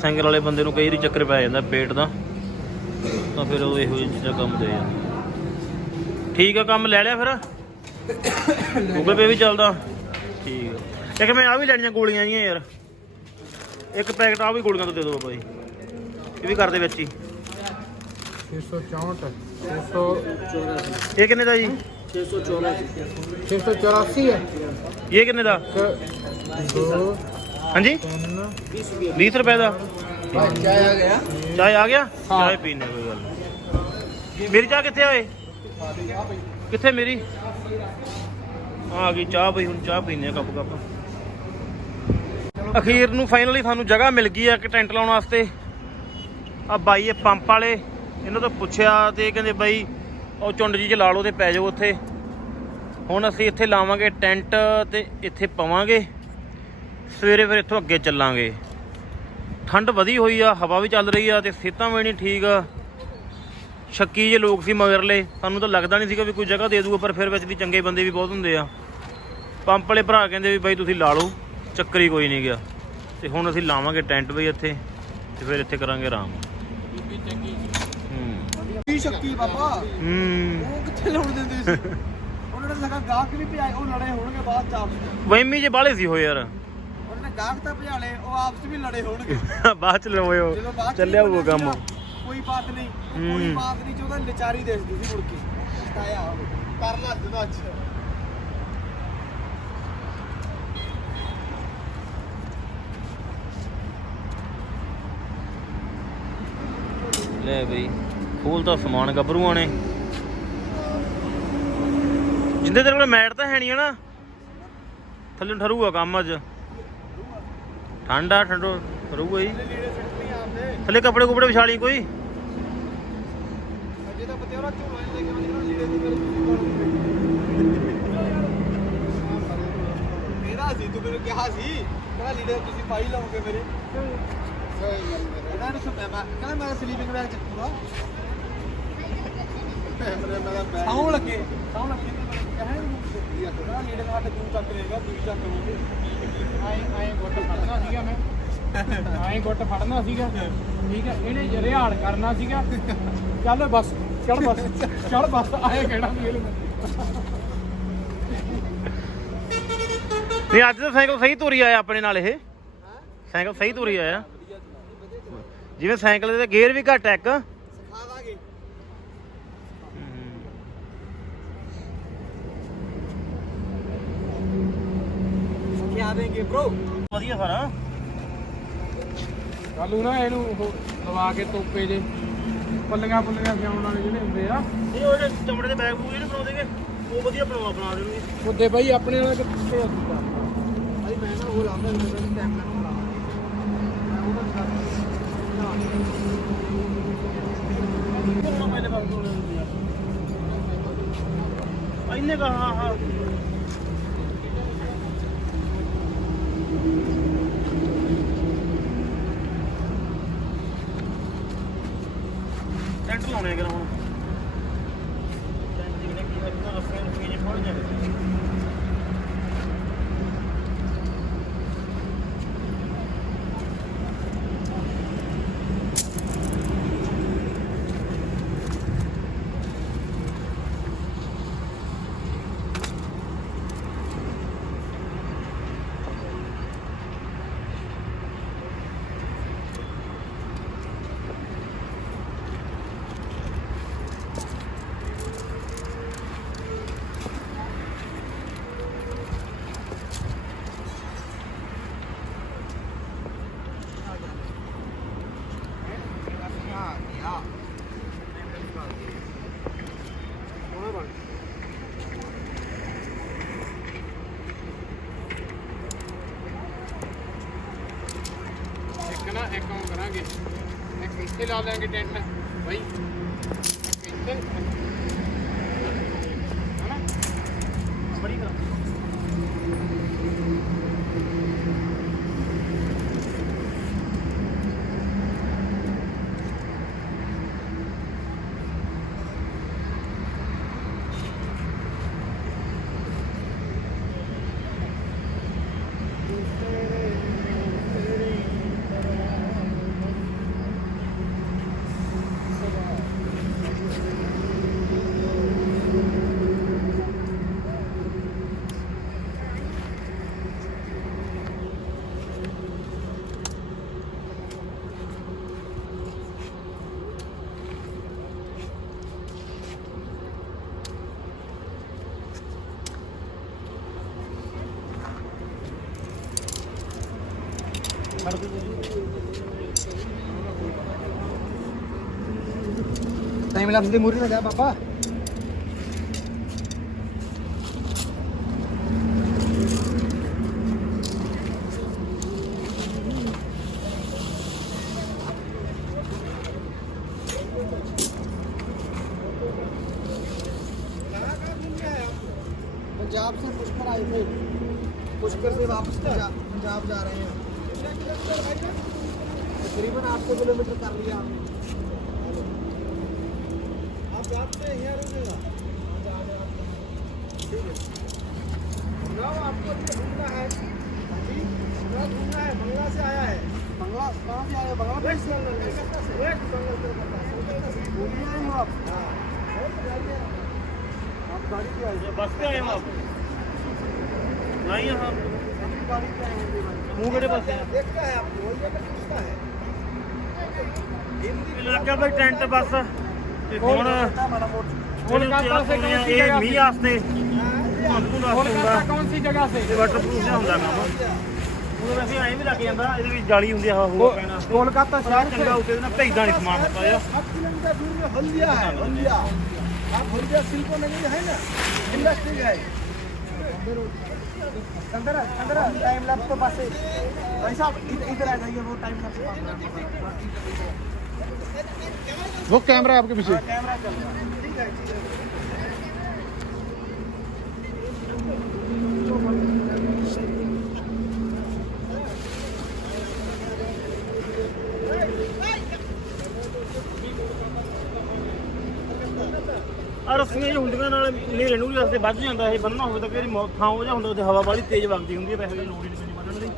ਸਿੰਗਲ ਵਾਲੇ ਬੰਦੇ ਨੂੰ ਕਈ ਵਾਰੀ ਚੱਕਰ ਪੈ ਜਾਂਦਾ ਪੇਟ ਦਾ, ਤਾਂ ਫਿਰ ਉਹ ਇਹੋ ਜਿਹੀ ਚੀਜ਼ਾਂ ਕੰਮ ਦੇ ਜਾਂਦੇ। ਠੀਕ ਆ, ਕੰਮ ਲੈ ਲਿਆ ਫਿਰ। ਗੂਗਲ ਪੇ ਵੀ ਚੱਲਦਾ। ਠੀਕ ਆ। ਇੱਕ ਮੈਂ ਆ ਵੀ ਲੈਣੀਆਂ ਗੋਲੀਆਂ ਜੀਆਂ ਯਾਰ, ਇੱਕ ਪੈਕਟ ਆ ਵੀ ਗੋਲੀਆਂ ਤੋਂ ਦੇ ਦਿਓ ਬਾਬਾ ਜੀ। ਇਹ ਵੀ ਕਰਦੇ ਵਿੱਚ ਹੀ। 664 684 ਇਹ ਕਿੰਨੇ ਦਾ ਜੀ? 684 ਹੈ। ਇਹ ਕਿੰਨੇ ਦਾ? 2 ਹਾਂਜੀ 20 ਰੁਪਏ ਦਾ। ਚਾਹ ਆ ਗਿਆ। ਚਾਹ ਆ ਗਿਆ? ਹਾਂ। ਚਾਹ ਪੀਣੇ ਕੋਈ ਗੱਲ ਨਹੀਂ। ਮੇਰੀ ਚਾਹ ਕਿੱਥੇ ਓਏ? ਕਿੱਥੇ ਮੇਰੀ? ਆ ਗਈ ਚਾਹ ਬਈ। ਹੁਣ ਚਾਹ ਪੀਨੇ ਆ ਕੱਪ। ਅਖੀਰ ਨੂੰ ਫਾਈਨਲੀ ਸਾਨੂੰ ਜਗ੍ਹਾ ਮਿਲ ਗਈ ਆ ਇੱਕ ਟੈਂਟ ਲਾਉਣ ਵਾਸਤੇ। ਆ ਬਾਈ ਇਹ ਪੰਪ ਵਾਲੇ, ਇਹਨਾਂ ਤੋਂ ਪੁੱਛਿਆ ਤੇ ਕਹਿੰਦੇ ਬਾਈ ਉਹ ਚੁੰਡ ਜੀ 'ਚ ਲਾ ਲਓ ਤੇ ਪੈ ਜਾਓ ਉੱਥੇ। ਹੁਣ ਅਸੀਂ ਇੱਥੇ ਲਾਵਾਂਗੇ ਟੈਂਟ ਤੇ ਇੱਥੇ ਪਵਾਂਗੇ। ਸਵੇਰੇ ਫਿਰ ਇੱਥੋਂ ਅੱਗੇ ਚੱਲਾਂਗੇ। ਠੰਡ ਵਧੀ ਹੋਈ ਆ, ਹਵਾ ਵੀ ਚੱਲ ਰਹੀ ਆ ਤੇ ਸਿਹਤਾਂ ਵੀ ਨਹੀਂ ਠੀਕ ਆ। ਸ਼ੱਕੀ ਜੇ ਲੋਕ ਸੀ ਮਗਰਲੇ, ਸਾਨੂੰ ਤਾਂ ਲੱਗਦਾ ਨਹੀਂ ਸੀਗਾ ਵੀ ਕੋਈ ਜਗ੍ਹਾ ਦੇ ਦੂਗਾ, ਪਰ ਫਿਰ ਵਿੱਚ ਦੀ ਚੰਗੇ ਬੰਦੇ ਵੀ ਬਹੁਤ ਹੁੰਦੇ ਆ। ਪੰਪ ਵਾਲੇ ਭਰਾ ਕਹਿੰਦੇ ਵੀ ਬਾਈ ਤੁਸੀਂ ਲਾ ਲਓ, ਚੱਕਰ ਹੀ ਕੋਈ ਨਹੀਂ ਗਿਆ। ਤੇ ਹੁਣ ਅਸੀਂ ਲਾਵਾਂਗੇ ਟੈਂਟ ਬਈ ਇੱਥੇ, ਤੇ ਫਿਰ ਇੱਥੇ ਕਰਾਂਗੇ ਆਰਾਮ। ਕੀ ਸ਼ੱਕੀ ਬਾਬਾ, ਉਹ ਕਿੱਥੇ ਲਾਉਣ ਦਿੰਦੇ ਸੀ? ਉਹਨਾਂ ਨੇ ਲਗਾ ਗਾਹਕ ਵੀ ਭਜਾਏ, ਉਹ ਲੜੇ ਹੋਣਗੇ ਬਾਅਦ ਚ ਆਪਸ ਵਹਿਮੀ ਜੇ ਬਾਲੇ ਸੀ ਹੋ ਯਾਰ। ਉਹਨਾਂ ਨੇ ਗਾਹਕ ਤਾਂ ਭਜਾ ਲਏ, ਉਹ ਆਪਸ ਵੀ ਲੜੇ ਹੋਣਗੇ। ਬਾਅਦ ਚ ਲਓਏ ਉਹ ਜਦੋਂ ਬਾਅਦ ਚ ਚੱਲਿਆ ਨਹੀਂ ਹੋਊਗਾ ਕੰਮ। ਕੋਈ ਬਾਤ ਨਹੀਂ, ਕੋਈ ਬਾਤ ਨਹੀਂ। ਉਹਦਾ ਲਚਾਰੀ ਦੇਖਦੀ ਸੀ ਮੁੜ ਕੇ ਤਾਇਆ ਕਰ ਲੱਜਦਾ। ਅੱਛਾ ਲੈ ਬਈ ਖੋਲ ਤਾਂ ਸਮਾਨ ਗੱਭਰੂਆਂ ਨੇ। ਜਿੰਦੇ ਤੇਰੇ ਕੋਲ ਮੈਟ ਤਾਂ ਹੈ ਨਹੀਂ ਨਾ, ਥੱਲੇ ਠਰੂਗਾ ਕੰਮ ਅੱਜ। ਠੰਡਾ ਠੰਡੋ ਰਹੂਗਾ ਜੀ। ਥੱਲੇ ਕੱਪੜੇ ਕੁਪੜੇ ਵਿਛਾ ਲਈ ਕੋਈ। ਅਜੇ ਤਾਂ ਬਤੇਰਾ ਝੋਲਾ ਲੈ ਕੇ ਆਉਂਦੇ ਲੀੜੇ ਦੀ ਮੇਰਾ ਸੀ, ਤੂੰ ਮੈਨੂੰ ਕਿਹਾ ਸੀ ਕਹਿੰਦਾ ਲੀੜੇ ਤੁਸੀਂ ਪਾਈ ਲਾਓਗੇ ਮੇਰੇ। ਇਹਨਾਂ ਨੂੰ ਸੁਣਿਆ ਮੈਂ ਕਹਿੰਦਾ ਮੈਂ ਸਲੀਪਿੰਗ ਬੈਗ ਚੱਕੂਗਾ। ਸਾਉਂ ਲੱਗੇ ਕਹਿੰਦਾ ਲੀੜੇ ਦਾ ਹੱਟ ਤੂੰ ਚੱਕ ਲੇਗਾ, ਤੂੰ ਚੱਕ ਲਓਗੇ। ਆਏ ਗੁੱਟ ਫੜਨਾ ਸੀਗਾ ਮੈਂ। ਆਏ ਗੁੱਟ ਫੜਨਾ ਸੀਗਾ, ਠੀਕ ਹੈ। ਇਹਨੇ ਰਿਹਾੜ ਕਰਨਾ ਸੀਗਾ। ਚੱਲ ਬਸ ਚੜ ਬਸ ਆਏ ਕਹਿਣਾ ਵੀ ਇਹਨੂੰ। ਨਹੀਂ ਅੱਜ ਤਾਂ ਸਾਈਕਲ ਸਹੀ ਤੁਰੀ ਆਇਆ ਆਪਣੇ ਨਾਲ। ਇਹ ਸਾਈਕਲ ਸਹੀ ਤੁਰੀ ਆਇਆ, ਜਿਵੇਂ ਸਾਈਕਲ ਦੇ ਗੇਅਰ ਵੀ ਘੱਟ ਇੱਕ। ਸਿਖਾਵਾਂਗੇ ਸਿਖਾ ਦੇਂਗੇ bro। ਵਧੀਆ ਸਾਰਾ। ਕੱਲ ਨੂੰ ਨਾ ਇਹਨੂੰ ਉਹ ਲਵਾ ਕੇ ਤੋਪੇ ਜੇ ਪੱਲੀਆਂ ਫਿਆਉਣ ਵਾਲੇ ਜਿਹੜੇ ਹੁੰਦੇ ਆ, ਇਹ ਉਹ ਜਿਹੜੇ ਚਮੜੇ ਦੇ ਬੈਗ ਬੂਗ ਜਿਹੜੇ ਬਣਾਉਂਦੇ ਉਹ ਵਧੀਆ ਬਣਾ ਦੇਣਗੇ। ਉਹਦੇ ਬਾਈ ਆਪਣੇ ਵਾਲਾ ਕਿੱਥੇ ਆ? ਭਾਈ ਮੈਂ ਨਾ ਉਹ ਲਾਉਂਦਾ ਸੀ ਟਾਈਮ ਨਾਲ ਇੰਨੇ ਕਾ ਹਾਂ ਟੈਂਟ ਲਾਉਣੇ ਆ ਹੁਣ। ਟੈਂਟ ਜਿਹੜੇ ਕੀ ਆਪਣਾ ਰਸਤੇ ਰੁਕੇ ਜੇ ਫੜ ਜਾਂਦੇ। ਇਹ ਕੰਮ ਕਰਾਂਗੇ, ਇੱਕ ਇੱਥੇ ਲਾ ਲਾਂਗੇ ਟੈਂਟ ਬਾਈ, ਇੱਕ ਇੱਥੇ ਹਨਾ ਬੜੀ ਕਰਾਂ। टाइम लैप्स दी मूरी लगा पापा। पंजाब से पुष्कर आए थे, पुष्कर से वापस पंजाब जा रहे हैं। तकरीबन 800 किलोमीटर कर लिया हमने। आप जाते हैं यहाँ रुकेगा? ठीक है। आपको घूमना है, घूमना है, बंगला से आया है। बंगला कहाँ से आया? बंगला वेस्ट बंगाल आप? आप गाड़ी पे आए? बस पे आए हम आप? नहीं यहाँ गाड़ी पे आए हैं? मुँह बड़े बस है देखता है आपको, पूछता है। लग गया भाई टेंट बस ਤੇ ਹੁਣ कोलकाता से कौन सी ਇਹ जगह ਮੀਂਹ से? ਵਾਸਤੇ ਤੁਹਾਨੂੰ ਦੱਸ कोलकाता ਦਿੰਦਾ कौन सी जगह से? ਤੇ ਵਾਟਰਪ੍ਰੂਫ ਜਿਹਾ ਹੁੰਦਾ ਕੰਮ ਉਹ ਵੈਸੇ ਐਂ ਵੀ ਲੱਗ ਜਾਂਦਾ ਇਹਦੇ ਵਿੱਚ ਜਾਲੀ ਹੁੰਦੀ ਆ ਹਵਾ ਪੈਣਾ कोलकाता ਸ਼ਹਿਰ ਚੰਗਾ ਉੱਤੇ ਨਾ ਭੇਜਦਾ ਨਹੀਂ ਸਮਾਨ ਹੁੰਦਾ ਆ 8 किलोमीटर दूर में हल्दिया है। हल्दिया आप हल्दिया शिल्पो नगरी है ना, इंडस्ट्री है। अंदर टाइम लैप्स तो पास भाई साहब इधर आ जाइए, वो टाइम लैप्स वो कैमरा है आपके पीछे। कैमरा चल रहा है। ठीक है ਆ ਰੱਸੀਆਂ ਜਿਹੀਆਂ ਹੁੰਦੀਆਂ ਨਾਲ ਨੇਰੇ ਨੂੰ ਵੀ ਰਸਤੇ ਵੱਜ ਜਾਂਦਾ ਇਹ ਬੰਨਣਾ ਹੋਵੇ ਤਾਂ ਫਿਰ ਥਾਂ ਉਹ ਜਿਹਾ ਹੁੰਦਾ ਉੱਥੇ ਹਵਾ ਬਾਹਲੀ ਤੇਜ਼ ਵਗਦੀ ਹੁੰਦੀ ਹੈ ਵੈਸੇ ਵੀ ਲੋੜ ਹੀ ਨਹੀਂ ਪੈਂਦੀ ਬੰਨਣ ਦੀ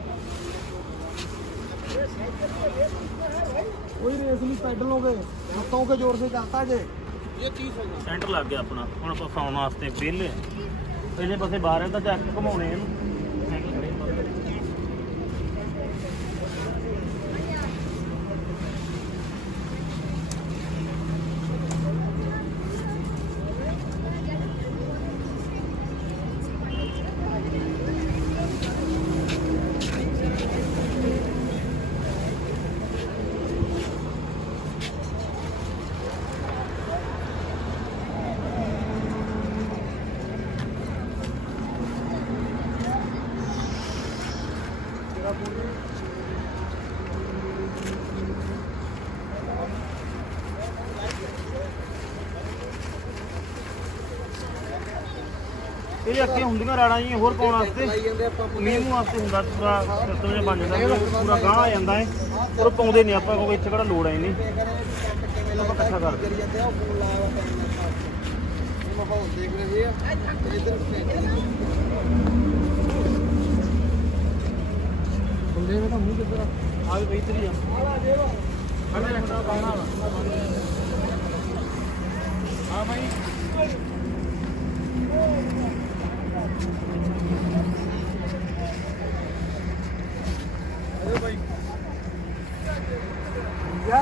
कोई रेस नहीं, पैडल हो गए, हाथों के जोर से जाता है। ये 30 होगा। ਸੈਂਟਰ ਲੱਗ ਗਿਆ ਆਪਣਾ ਹੁਣ ਆਪਾਂ ਸੌਣ ਵਾਸਤੇ ਵਿਹਲੇ ਪਹਿਲੇ ਪਾਸੇ ਬਾਹਰ ਹੈ ਤਾਂ ਚੱਕ ਘਮਾਉਣੇ ਇਹਨੂੰ ਇਹ ਅੱਗੇ ਹੁੰਦੀਆਂ ਰਾੜਾਂ ਜੀ ਹੋਰ ਪਾਉਣ ਵਾਸਤੇ ਮੀਂਹ ਨੂੰ ਵਾਸਤੇ ਹੁੰਦਾ ਪੂਰਾ ਸਿਸਟਮ ਜਿਹਾ ਬਣ ਜਾਂਦਾ ਪੂਰਾ ਗਾਂਹ ਆ ਜਾਂਦਾ ਹੈ ਪਰ ਪਾਉਂਦੇ ਨਹੀਂ ਆਪਾਂ ਕਿਉਂਕਿ ਇੱਥੇ ਕਿਹੜਾ ਲੋੜ ਹੈ ਨਹੀਂ ਆਪਾਂ ਇਕੱਠਾ ਕਰਦੇ माहौल देख रहे हैं इधर बंदे का मुंह किधर ਆ ਵੀ ਇੱਧਰ ਹੀ ਆ हाँ भाई अरे भाई क्या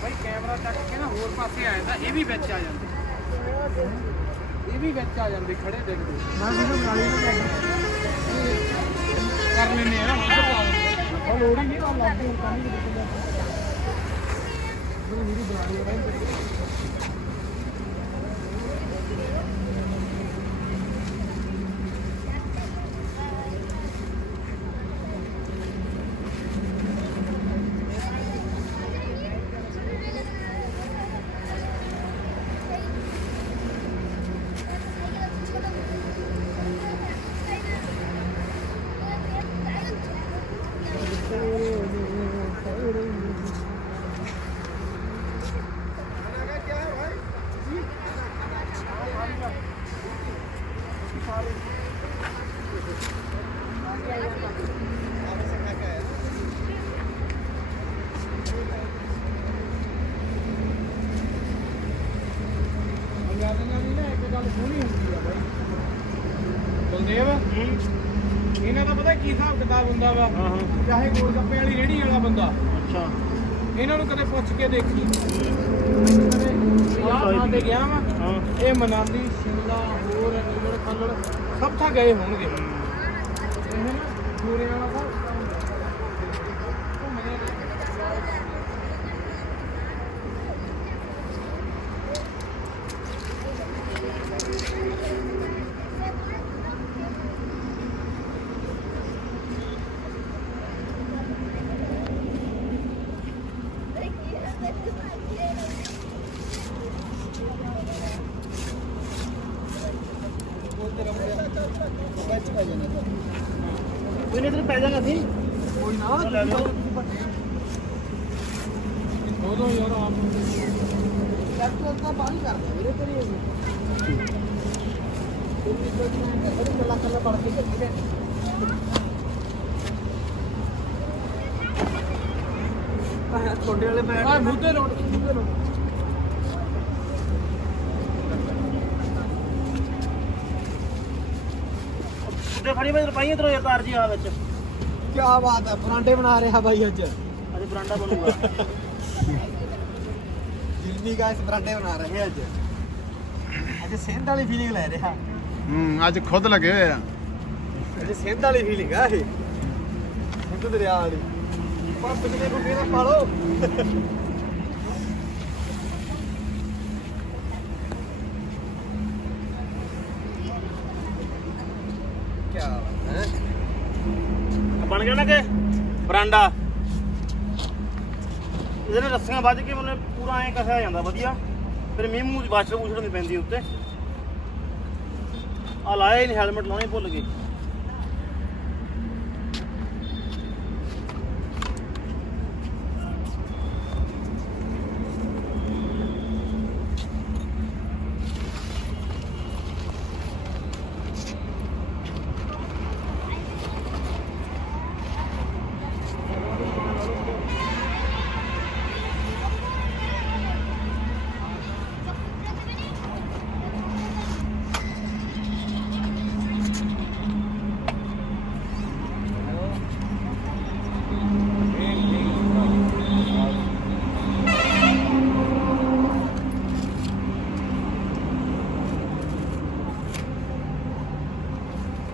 भाई कैमरा चक के ना होर पासे आ जाता ये भी बिच आ जाते ये भी बिच आ जाते खड़े देखते मैं वीडियो बना ली कर लेने हैं ना और लोड ही नहीं और लॉक के पानी के नीचे वीडियो बना ली भाई ਬਲਦੇਵ ਇਹਨਾਂ ਦਾ ਪਤਾ ਕੀ ਹਿਸਾਬ ਕਿਤਾਬ ਹੁੰਦਾ ਵਾ ਚਾਹੇ ਗੋਲ ਗੱਪੇ ਵਾਲੀ ਰੇਹੜੀ ਵਾਲਾ ਬੰਦਾ ਅੱਛਾ ਇਹਨਾਂ ਨੂੰ ਕਦੇ ਪੁੱਛ ਕੇ ਦੇਖੀ ਆਹ ਥਾਂ ਤੇ ਗਿਆ ਵਾ ਇਹ ਮਨਾਲੀ ਸ਼ਿਮਲਾ ਹੋਰ ਨੀਲੜ ਖੱਲੜ ਸਭ ਥਾਂ ਗਏ ਹੋਣਗੇ ਇਹ ਨਾ ਪੂਰੇ ਵਾਲਾ ਸਭ ਘੁੰਮਦੇ ਨੇ। ਕੋਈ ਨਹੀਂ ਤੈਨੂੰ ਪੈ ਜਾਗਾ ਅਸੀਂ ਕੋਈ ਨਾ ਲੈ ਲਓ ਉਦੋਂ ਯਾਰ ਆਪ ਲੈਪਟਾਪ ਤਾਂ ਬਾਹਰ ਹੀ ਕਰਦੇ ਵੀਰੇ ਤੇਰੀ ਕੋਈ ਕੱਲਾ ਕੱਲਾ ਪੜ ਕੇ ਚੱਲੀ ਹੈ ਛੋਟੇ ਵਾਲੇ ਬੈਠ ਆ ਮੁੱਦੇ ਰੋਡ ਉੱਤੇ ਫੜੀ ਮੈਂ ਰੁਪਈਏ ਇਧਰੋਂ ਯਾਰ ਤਾਰ ਜੀ ਆ ਵਿੱਚ ਕੀ ਬਾਤ ਹੈ ਪਰਾਂਠੇ ਬਣਾ ਰਿਹਾ ਬਾਈ ਅੱਜ ਅੱਜ ਬਰਾਂਡਾ ਬਣੂਗਾ ਜਿੰਨੀ ਗਾਇਸ ਪਰਾਂਠੇ ਬਣਾ ਰਹੇ ਅੱਜ ਅੱਜ ਸਿੰਧ ਵਾਲੀ ਫੀਲਿੰਗ ਲੈ ਰਿਹਾ ਅੱਜ ਖੁਦ ਲੱਗੇ ਹੋਏ ਆ ਅੱਜ ਸਿੰਧ ਵਾਲੀ ਫੀਲਿੰਗ ਆ ਇਹ ਸਿੰਧ ਦਰਿਆ ਵਾਲੀ ਪੰਪ ਕਿਤੇ ਗੁੱਗੇ ਦਾ ਪਾ ਲਓ ਕੀ ਹੈ ਬਣ ਗਿਆ ਨਾ ਕਿ ਬਰਾਂਡਾ ਇਹਦੇ ਨਾਲ ਰੱਸੀਆਂ ਵੱਜ ਕੇ ਮੈਨੂੰ ਪੂਰਾ ਐਂ ਕਸਿਆ ਜਾਂਦਾ ਵਧੀਆ ਫਿਰ ਮੀਂਹ ਮੂੰਹ ਵਾਸ਼ਰ ਵੂਸ਼ਰ ਨਹੀਂ ਪੈਂਦੀ ਉੱਤੇ ਆ ਲਾਇਆ ਹੀ ਨਹੀਂ ਹੈਲਮਟ ਲਾਉਣਾ ਹੀ ਭੁੱਲ ਗਏ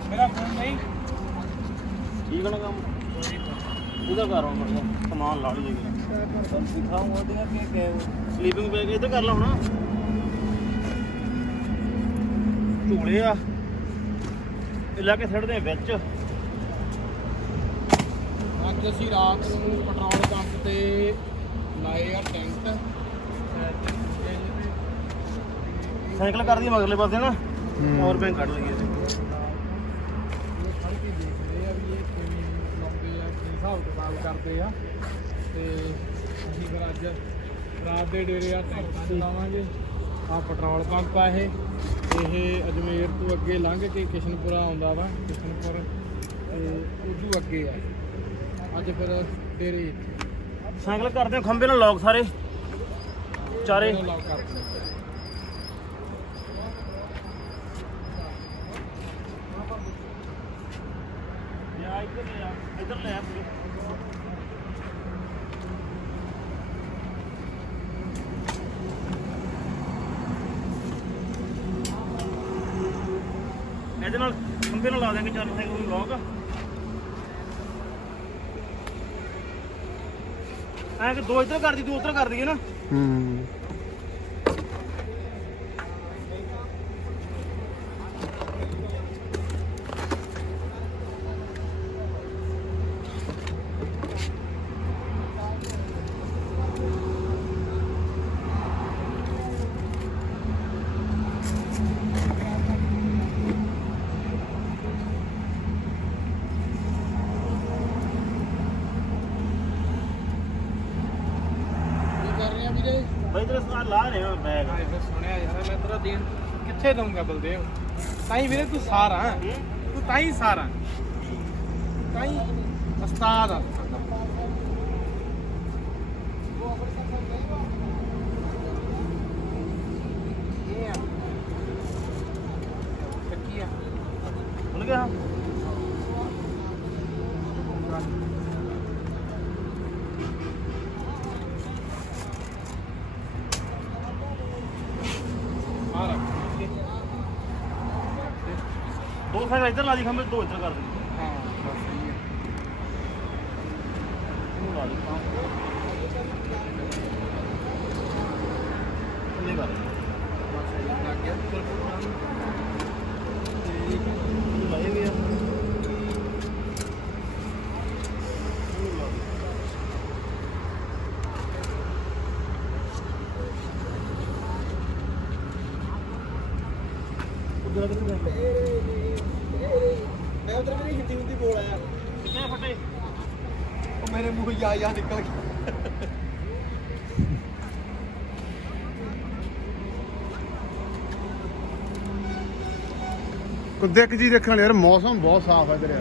ਮੇਰਾ ਫੋਨ ਨਹੀਂ ਠੀਕ ਹੈ ਨਾ ਕੰਮ ਇਹਦਾ ਕਰ ਹੁਣ ਮੜਿਆ ਸਮਾਨ ਲਾ ਲਈ ਜੀ ਦਿਖਾਉਂ ਉਹਦੀਆਂ ਕਿ ਸਲੀਪਿੰਗ ਬੈਗ ਇੱਧਰ ਕਰ ਲਾ ਹੁਣ ਝੂਲੇ ਆ ਇਹ ਲਾ ਕੇ ਛੱਡਦੇ ਆ ਵਿੱਚ ਅੱਜ ਅਸੀਂ ਰਾਤ ਨੂੰ ਪੈਟਰੋਲ ਪੰਪ ਤੇ ਲਾਏ ਆ ਟੈਂਟ ਸਾਈਕਲ ਕਰਦੀ ਮਗਰਲੇ ਪਾਸੇ ਨਾ ਹੋਰ ਬੈਂਕ ਕੱਢ ਲਈਏ ਹਿਸਾਬ ਕਿਤਾਬ ਕਰਦੇ ਆ ਤੇ ਅਸੀਂ ਫਿਰ ਅੱਜ ਰਾਤ ਦੇ ਡੇਰੇ ਆ ਟੈਂਟਾਂ 'ਚ ਲਾਵਾਂਗੇ ਆ ਪੈਟਰੋਲ ਪੰਪ ਆ ਇਹ ਅਜਮੇਰ ਤੋਂ ਅੱਗੇ ਲੰਘ ਕੇ ਕਿਸ਼ਨਪੁਰਾ ਆਉਂਦਾ ਵਾ ਕਿਸ਼ਨਪੁਰ ਤੇ ਉਦੋਂ ਅੱਗੇ ਆ ਅੱਜ ਫਿਰ ਡੇਰੇ ਸਾਈਕਲ ਕਰਦੇ ਆ ਖੰਭੇ ਨਾਲ ਲੋਕ ਸਾਰੇ ਚਾਰੇ ਲਾਕ ਕਰਦੇ ਆ। ਯਾ ਇੱਧਰ ਲੈ ਆ ਪੂਰੇ ਇਹਦੇ ਨਾਲ ਖੰਭੇ ਨਾਲ ਲਾ ਦੇਂਗੇ ਚਾਰ ਸਾਈਕਲ ਨੂੰ ਲੋਕ ਐਂ ਕਿ ਦੋ ਇੱਧਰ ਕਰਦੀ ਦੋ ਉੱਧਰ ਕਰ ਦਈਏ ਨਾ ਕੀ ਕਰ ਰਹੇ ਆ ਵੀਰੇ ਬਈ ਤੇਰੇ ਸਾਹ ਲਾ ਰਹੇ ਹਾਂ ਬੈਗ ਫਿਰ ਸੁਣਿਆ ਯਾਰ ਮੈਂ ਤੇਰਾ ਦੇਣ ਕਿੱਥੇ ਦਊਂਗਾ ਬਲਦੇਵ ਤਾਂ ਹੀ ਵੀਰੇ ਤੂੰ ਸਾਰਾ ਤੂੰ ਤਾਂ ਹੀ ਸਾਰਾ ਤਾਂ ਹੀ ਉਸਤਾਦ ਆ ਇਹ ਆ ਚੱਕੀ ਆ ਭੁੱਲ ਗਿਆ ਆ ਲੈ ਦੋ ਸਾਈਡ ਇੱਧਰ ਲਾ ਦੀ ਖੰਭੇ ਦੋ ਇੱਧਰ ਕਰ ਦੇ ਹਾਂ ਬਸ ਸਹੀ ਹੈ ਇਹਨੂੰ ਲਾ ਦੇ ਥੱਲੇ ਕਰ ਬਸ ਸਹੀ ਲੱਗ ਗਿਆ ਲਾਏ ਵੀ ਆ ਉਧਰ ਕਿੱਥੇ ਮੈਂ ਉਧਰ ਮੇਰੀ ਹਿੰਦੀ ਹੁੰਦੀ ਬੋਲ ਆਇਆ ਕਿੱਥੇ ਫਟੇ ਉਹ ਮੇਰੇ ਮੂੰਹ ਯਾ ਨਿਕਲ ਗਿਆ ਕੁੱਦੇ ਇੱਕ ਜੀ ਦੇਖਣ ਵਾਲੀ ਯਾਰ ਮੌਸਮ ਬਹੁਤ ਸਾਫ਼ ਹੈ ਤੇਰੇ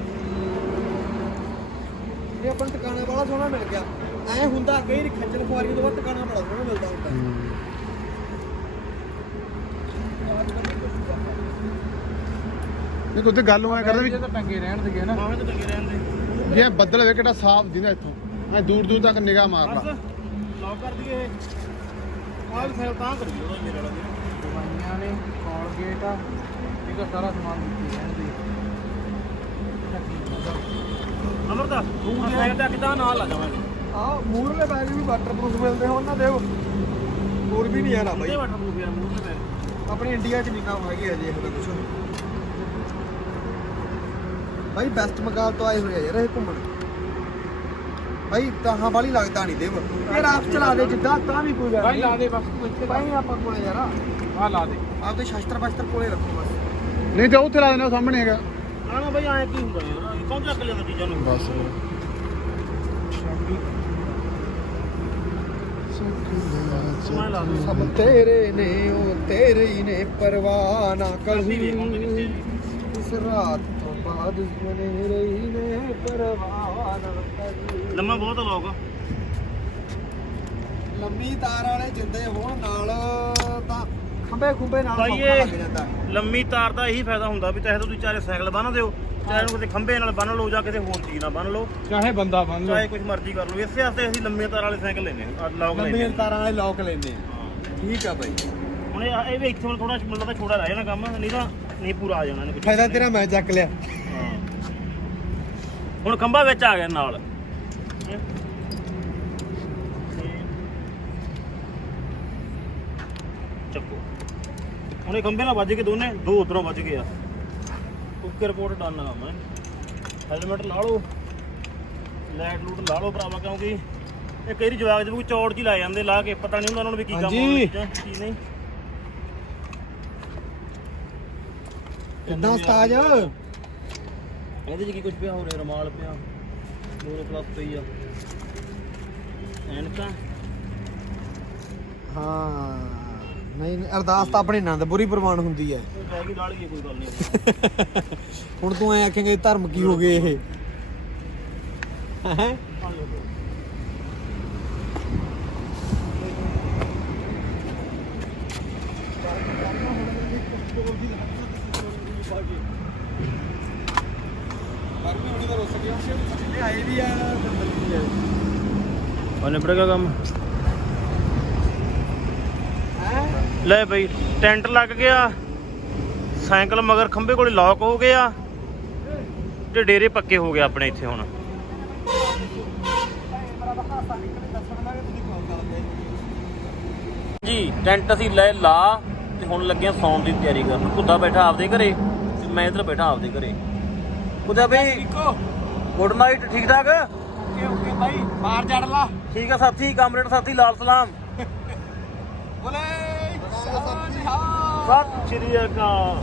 ਇਹ ਆਪਾਂ ਨੂੰ ਟਿਕਾਣਾ ਬੜਾ ਸੋਹਣਾ ਮਿਲ ਗਿਆ ਐ ਹੁੰਦਾ ਕਈ ਖੱਜਲ ਖੁਆਰੀ ਤੋਂ ਬਾਅਦ ਟਿਕਾਣਾ ਬੜਾ ਸੋਹਣਾ ਮਿਲਦਾ ਹੁੰਦਾ ਨਹੀਂ ਕੁੱਦੇ ਗੱਲ ਹੋਇਆ ਕਰਦਾ ਵੀ ਤਾਂ ਪੰਗੇ ਰਹਿਣ ਦੇ ਨਾ ਮਾਵੇਂ ਤੇ ਲੱਗੇ ਰਹਿਣ ਦੇ ਜੇ ਬੱਦਲ ਵੇ ਕਿਹੜਾ ਸਾਫ਼ ਦਿਖਦਾ ਇੱਥੋਂ ਐ ਦੂਰ ਦੂਰ ਤੱਕ ਨਿਗਾਹ ਮਾਰ ਲਾ ਲੌਕ ਕਰ ਦਈਏ ਆਹ ਫਾਈਲ ਤਾਂ ਕਰੀਏ ਉਹਦਾ ਮੇਰੇ ਵਾਲਾ ਵੀ ਦਵਾਈਆਂ ਨੇ ਕੋਲਗੇਟ ਆ ਇਹਦਾ ਸਾਰਾ ਸਮਾਨ ਦਿੱਤੀ ਰਹਿਣ ਦੇ ਅਮਰਦਾ ਤੂੰ ਸਾਈਡ ਤੱਕ ਤਾਂ ਨਾਲ ਲਾ ਜਾਵਾਂਗੇ ਆਹ ਮੂਰਲੇ ਬੈਗ ਵੀ ਵਾਟਰਪ੍ਰੂਫ ਮਿਲਦੇ ਹੁਣ ਨਾ ਦੇਵ ਹੋਰ ਵੀ ਨਹੀਂ ਆਣਾ ਬਾਈ ਕਿੱਥੇ ਵਾਟਰਪ੍ਰੂਫ ਯਾਰ ਮੂੰਹ ਤੇ ਪੈ ਆਪਣੀ ਇੰਡੀਆ 'ਚ ਨਹੀਂ ਕੰਮ ਹੈਗੇ ਅਜੇ ਇਹੋ ਕੁਝ ਬਾਈ ਵੈਸਟ ਬੰਗਾਲ ਤੋਂ ਆਏ ਹੋਏ ਆ ਯਾਰ ਇਹ ਘੁੰਮਣ ਬਾਈ ਤਾਹਾਂ ਵਾਲੀ ਲੱਗਦਾ ਨਹੀਂ ਦੇਵ ਇਹ ਰਾਤ ਚਲਾ ਦੇ ਜਿੱਦਾਂ ਤਾਂ ਵੀ ਕੋਈ ਗੱਲ ਭਾਈ ਲਾ ਦੇ ਬਸ ਤੂੰ ਇੱਥੇ ਬਾਈ ਆਪਾਂ ਕੋਲੇ ਯਾਰ ਆ ਲਾ ਦੇ ਆਪਦੇ ਸ਼ਸਤਰ ਬਸਤਰ ਕੋਲੇ ਰੱਖੋ ਬਸ ਨਹੀਂ ਤੇ ਉੱਥੇ ਲਾ ਦੇਣਾ ਸਾਹਮਣੇ ਹੈਗਾ ਆਣਾ ਬਈ ਐਂ ਕੀ ਹੁੰਦਾ ਯਾਰ ਇਹ ਕੌਣ ਚੱਕ ਲਿਆ ਚੀਜ਼ਾਂ ਨੂੰ ਬਸ ਸਮਾਂ ਲਾ ਦੇ ਸਭ ਤੇਰੇ ਨੇ ਉਹ ਤੇਰੇ ਹੀ ਨੇ ਪਰਵਾਹ ਨਾ ਕਰਦੀ ਵੇਖ ਹੁਣ ਕਰੀ ਕਿੱਥੇ ਇਸ ਰਾਤ ਤੋਂ ਬਾਅਦ ਮੇਰੇ ਹੀ ਨੇ ਪਰਵਾਹ ਨਾ ਕਰੀ ਲੰਮਾ ਬਹੁਤ ਆ ਲੋਕ ਲੰਮੀ ਤਾਰ ਵਾਲੇ ਜਿੰਦੇ ਹੋਣ ਨਾਲ ਤਾਂ ਖੰਬੇ ਖੁੰਬੇ ਨਾਲ ਭਾਈ ਸੌਖਾ ਇਹ ਲੱਗ ਜਾਂਦਾ ਲੰਮੀ ਤਾਰ ਦਾ ਇਹੀ ਫਾਇਦਾ ਹੁੰਦਾ ਵੀ ਚਾਹੇ ਤਾਂ ਤੁਸੀਂ ਚਾਰੇ ਸਾਈਕਲ ਬੰਨ ਦਿਓ ਚਾਹੇ ਨੂੰ ਕਿਤੇ ਖੰਭੇ ਨਾਲ ਬੰਨ ਲਓ ਜਾਂ ਕਿਤੇ ਹੋਰ ਚੀਜ਼ ਨਾਲ ਬੰਨ ਲਓ ਚਾਹੇ ਬੰਦਾ ਬੰਨ ਲਓ ਚਾਹੇ ਕੁਝ ਮਰਜ਼ੀ ਕਰ ਲਓ ਇਸੇ ਵਾਸਤੇ ਅਸੀਂ ਲੰਮੀਆਂ ਤਾਰ ਵਾਲੇ ਸਾਈਕਲ ਲੈਨੇ ਆ ਲੋਕ ਲੈਨੇ ਲੰਮੀਆਂ ਆ। ਤਾਰਾਂ ਵਾਲੇ ਲੋਕ ਲੈਂਦੇ ਆ ਠੀਕ ਆ ਬਾਈ ਹੁਣ ਇਹ ਵੀ ਇੱਥੇ ਹੁਣ ਥੋੜਾ ਮਤਲਬ ਤਾਂ ਛੋੜਾ ਰਹਿ ਜਾਣਾ ਕੰਮ ਨਹੀਂ ਤਾਂ ਨਹੀਂ ਪੂਰਾ ਆ ਜਾਣਾ ਇਹਨੇ ਫਾਇਦਾ ਤੇਰਾ ਮੈਂ ਚੱਕ ਲਿਆ ਹਾਂ ਹੁਣ ਖੰਭਾ ਵਿੱਚ ਆ ਗਿਆ ਨਾਲ ਚੱਕੋ ਹੁਣ ਇਹ ਖੰਭੇ ਨਾਲ ਵੱਜ ਕੇ ਦੋਨੇ ਦੋ ਉਧਰੋਂ ਵੱਜ ਗਏ ਆ ਓਕੇ ਰਿਪੋਰਟ ਡਨ ਆ ਮੈਂ ਹੈਲਮਟ ਲਾ ਲਓ ਲਾਈਟ ਲੂਟ ਲਾ ਲਓ ਭਰਾਵਾ ਕਿਉਂਕਿ ਇਹ ਕਈ ਜਵਾਗ ਜਬੂ ਚੌੜ ਜੀ ਲਾ ਜਾਂਦੇ ਲਾ ਕੇ ਪਤਾ ਨਹੀਂ ਹੁੰਦਾ ਉਹਨਾਂ ਨੂੰ ਵੀ ਕੀ ਕੰਮ ਹਾਂਜੀ। ਆਉਣਾ ਕੀ ਨਹੀਂ ਕਿੱਦਾਂ ਉਸਤਾਦ ਇਹਦੇ 'ਚ ਕੀ ਕੁਝ ਪਿਆ ਹੋ ਰਿਹਾ ਰਮਾਲ ਪਿਆ ਦੋਰੇ ਪਲੱਸ ਪਈ ਆ ਐਨਕਾਂ ਹਾਂ ਨਹੀਂ ਅਰਦਾਸ ਤਾਂ ਆਪਣੇ ਆਨੰਦਪੁਰੀ ਪ੍ਰਵਾਨ ਹੁੰਦੀ ਹੈ ਪੈ ਗਈ ਡਾਲ ਗਈ ਕੋਈ ਗੱਲ ਨਹੀਂ ਹੁਣ ਤੂੰ ਐ ਆਖੇਂਗੇ ਧਰਮ ਕੀ ਹੋ ਗਏ ਇਹ ਹੈ ਆਏ ਵੀ ਆ ਉਹਨੇ ਬੜੇਗਾ ਕੰਮ ਲੈ ਬਈ ਟੈਂਟ ਲੱਗ ਗਿਆ ਸਾਈਕਲ ਮਗਰ ਖੰਭੇ ਕੋਲੇ ਲੌਕ ਹੋ ਗਿਆ ਤੇ ਡੇਰੇ ਪੱਕੇ ਹੋ ਗਏ ਆਪਣੇ ਇੱਥੇ ਹੁਣ ਜੀ ਟੈਂਟ ਅਸੀਂ ਲੈ ਲਾ ਤੇ ਹੁਣ ਲੱਗੇ ਆ ਸੌਣ ਦੀ ਤਿਆਰੀ ਕਰਨ ਕੁੱਦਾ ਬੈਠਾ ਆਪਦੇ ਘਰੇ ਤੇ ਮੈਂ ਇੱਧਰ ਬੈਠਾ ਆਪਦੇ ਘਰੇ ਕੁੱਦਾ ਬਈ ਗੁੱਡ ਨਾਈਟ ਠੀਕ ਠਾਕ ਓਕੇ ਭਾਈ ਬਾਹਰ ਚੜ ਲਾ ਠੀਕ ਆ ਸਾਥੀ ਕਾਮਰੇਡ ਸਾਥੀ ਲਾਲ ਸਲਾਮ ਬੋਲੇ ਸਤਿ ਸ਼੍ਰੀ ਅਕਾਲ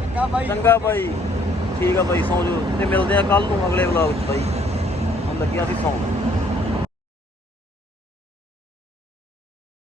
ਚੰਗਾ ਭਾਈ ਚੰਗਾ ਬਾਈ ਠੀਕ ਆ ਬਾਈ ਸੌਂ ਜਾਓ ਤੇ ਮਿਲਦੇ ਆ ਕੱਲ ਨੂੰ ਅਗਲੇ ਵਲੌਗ 'ਚ ਬਾਈ ਹੁਣ ਲੱਗਿਆ ਸੀ ਸੌਣ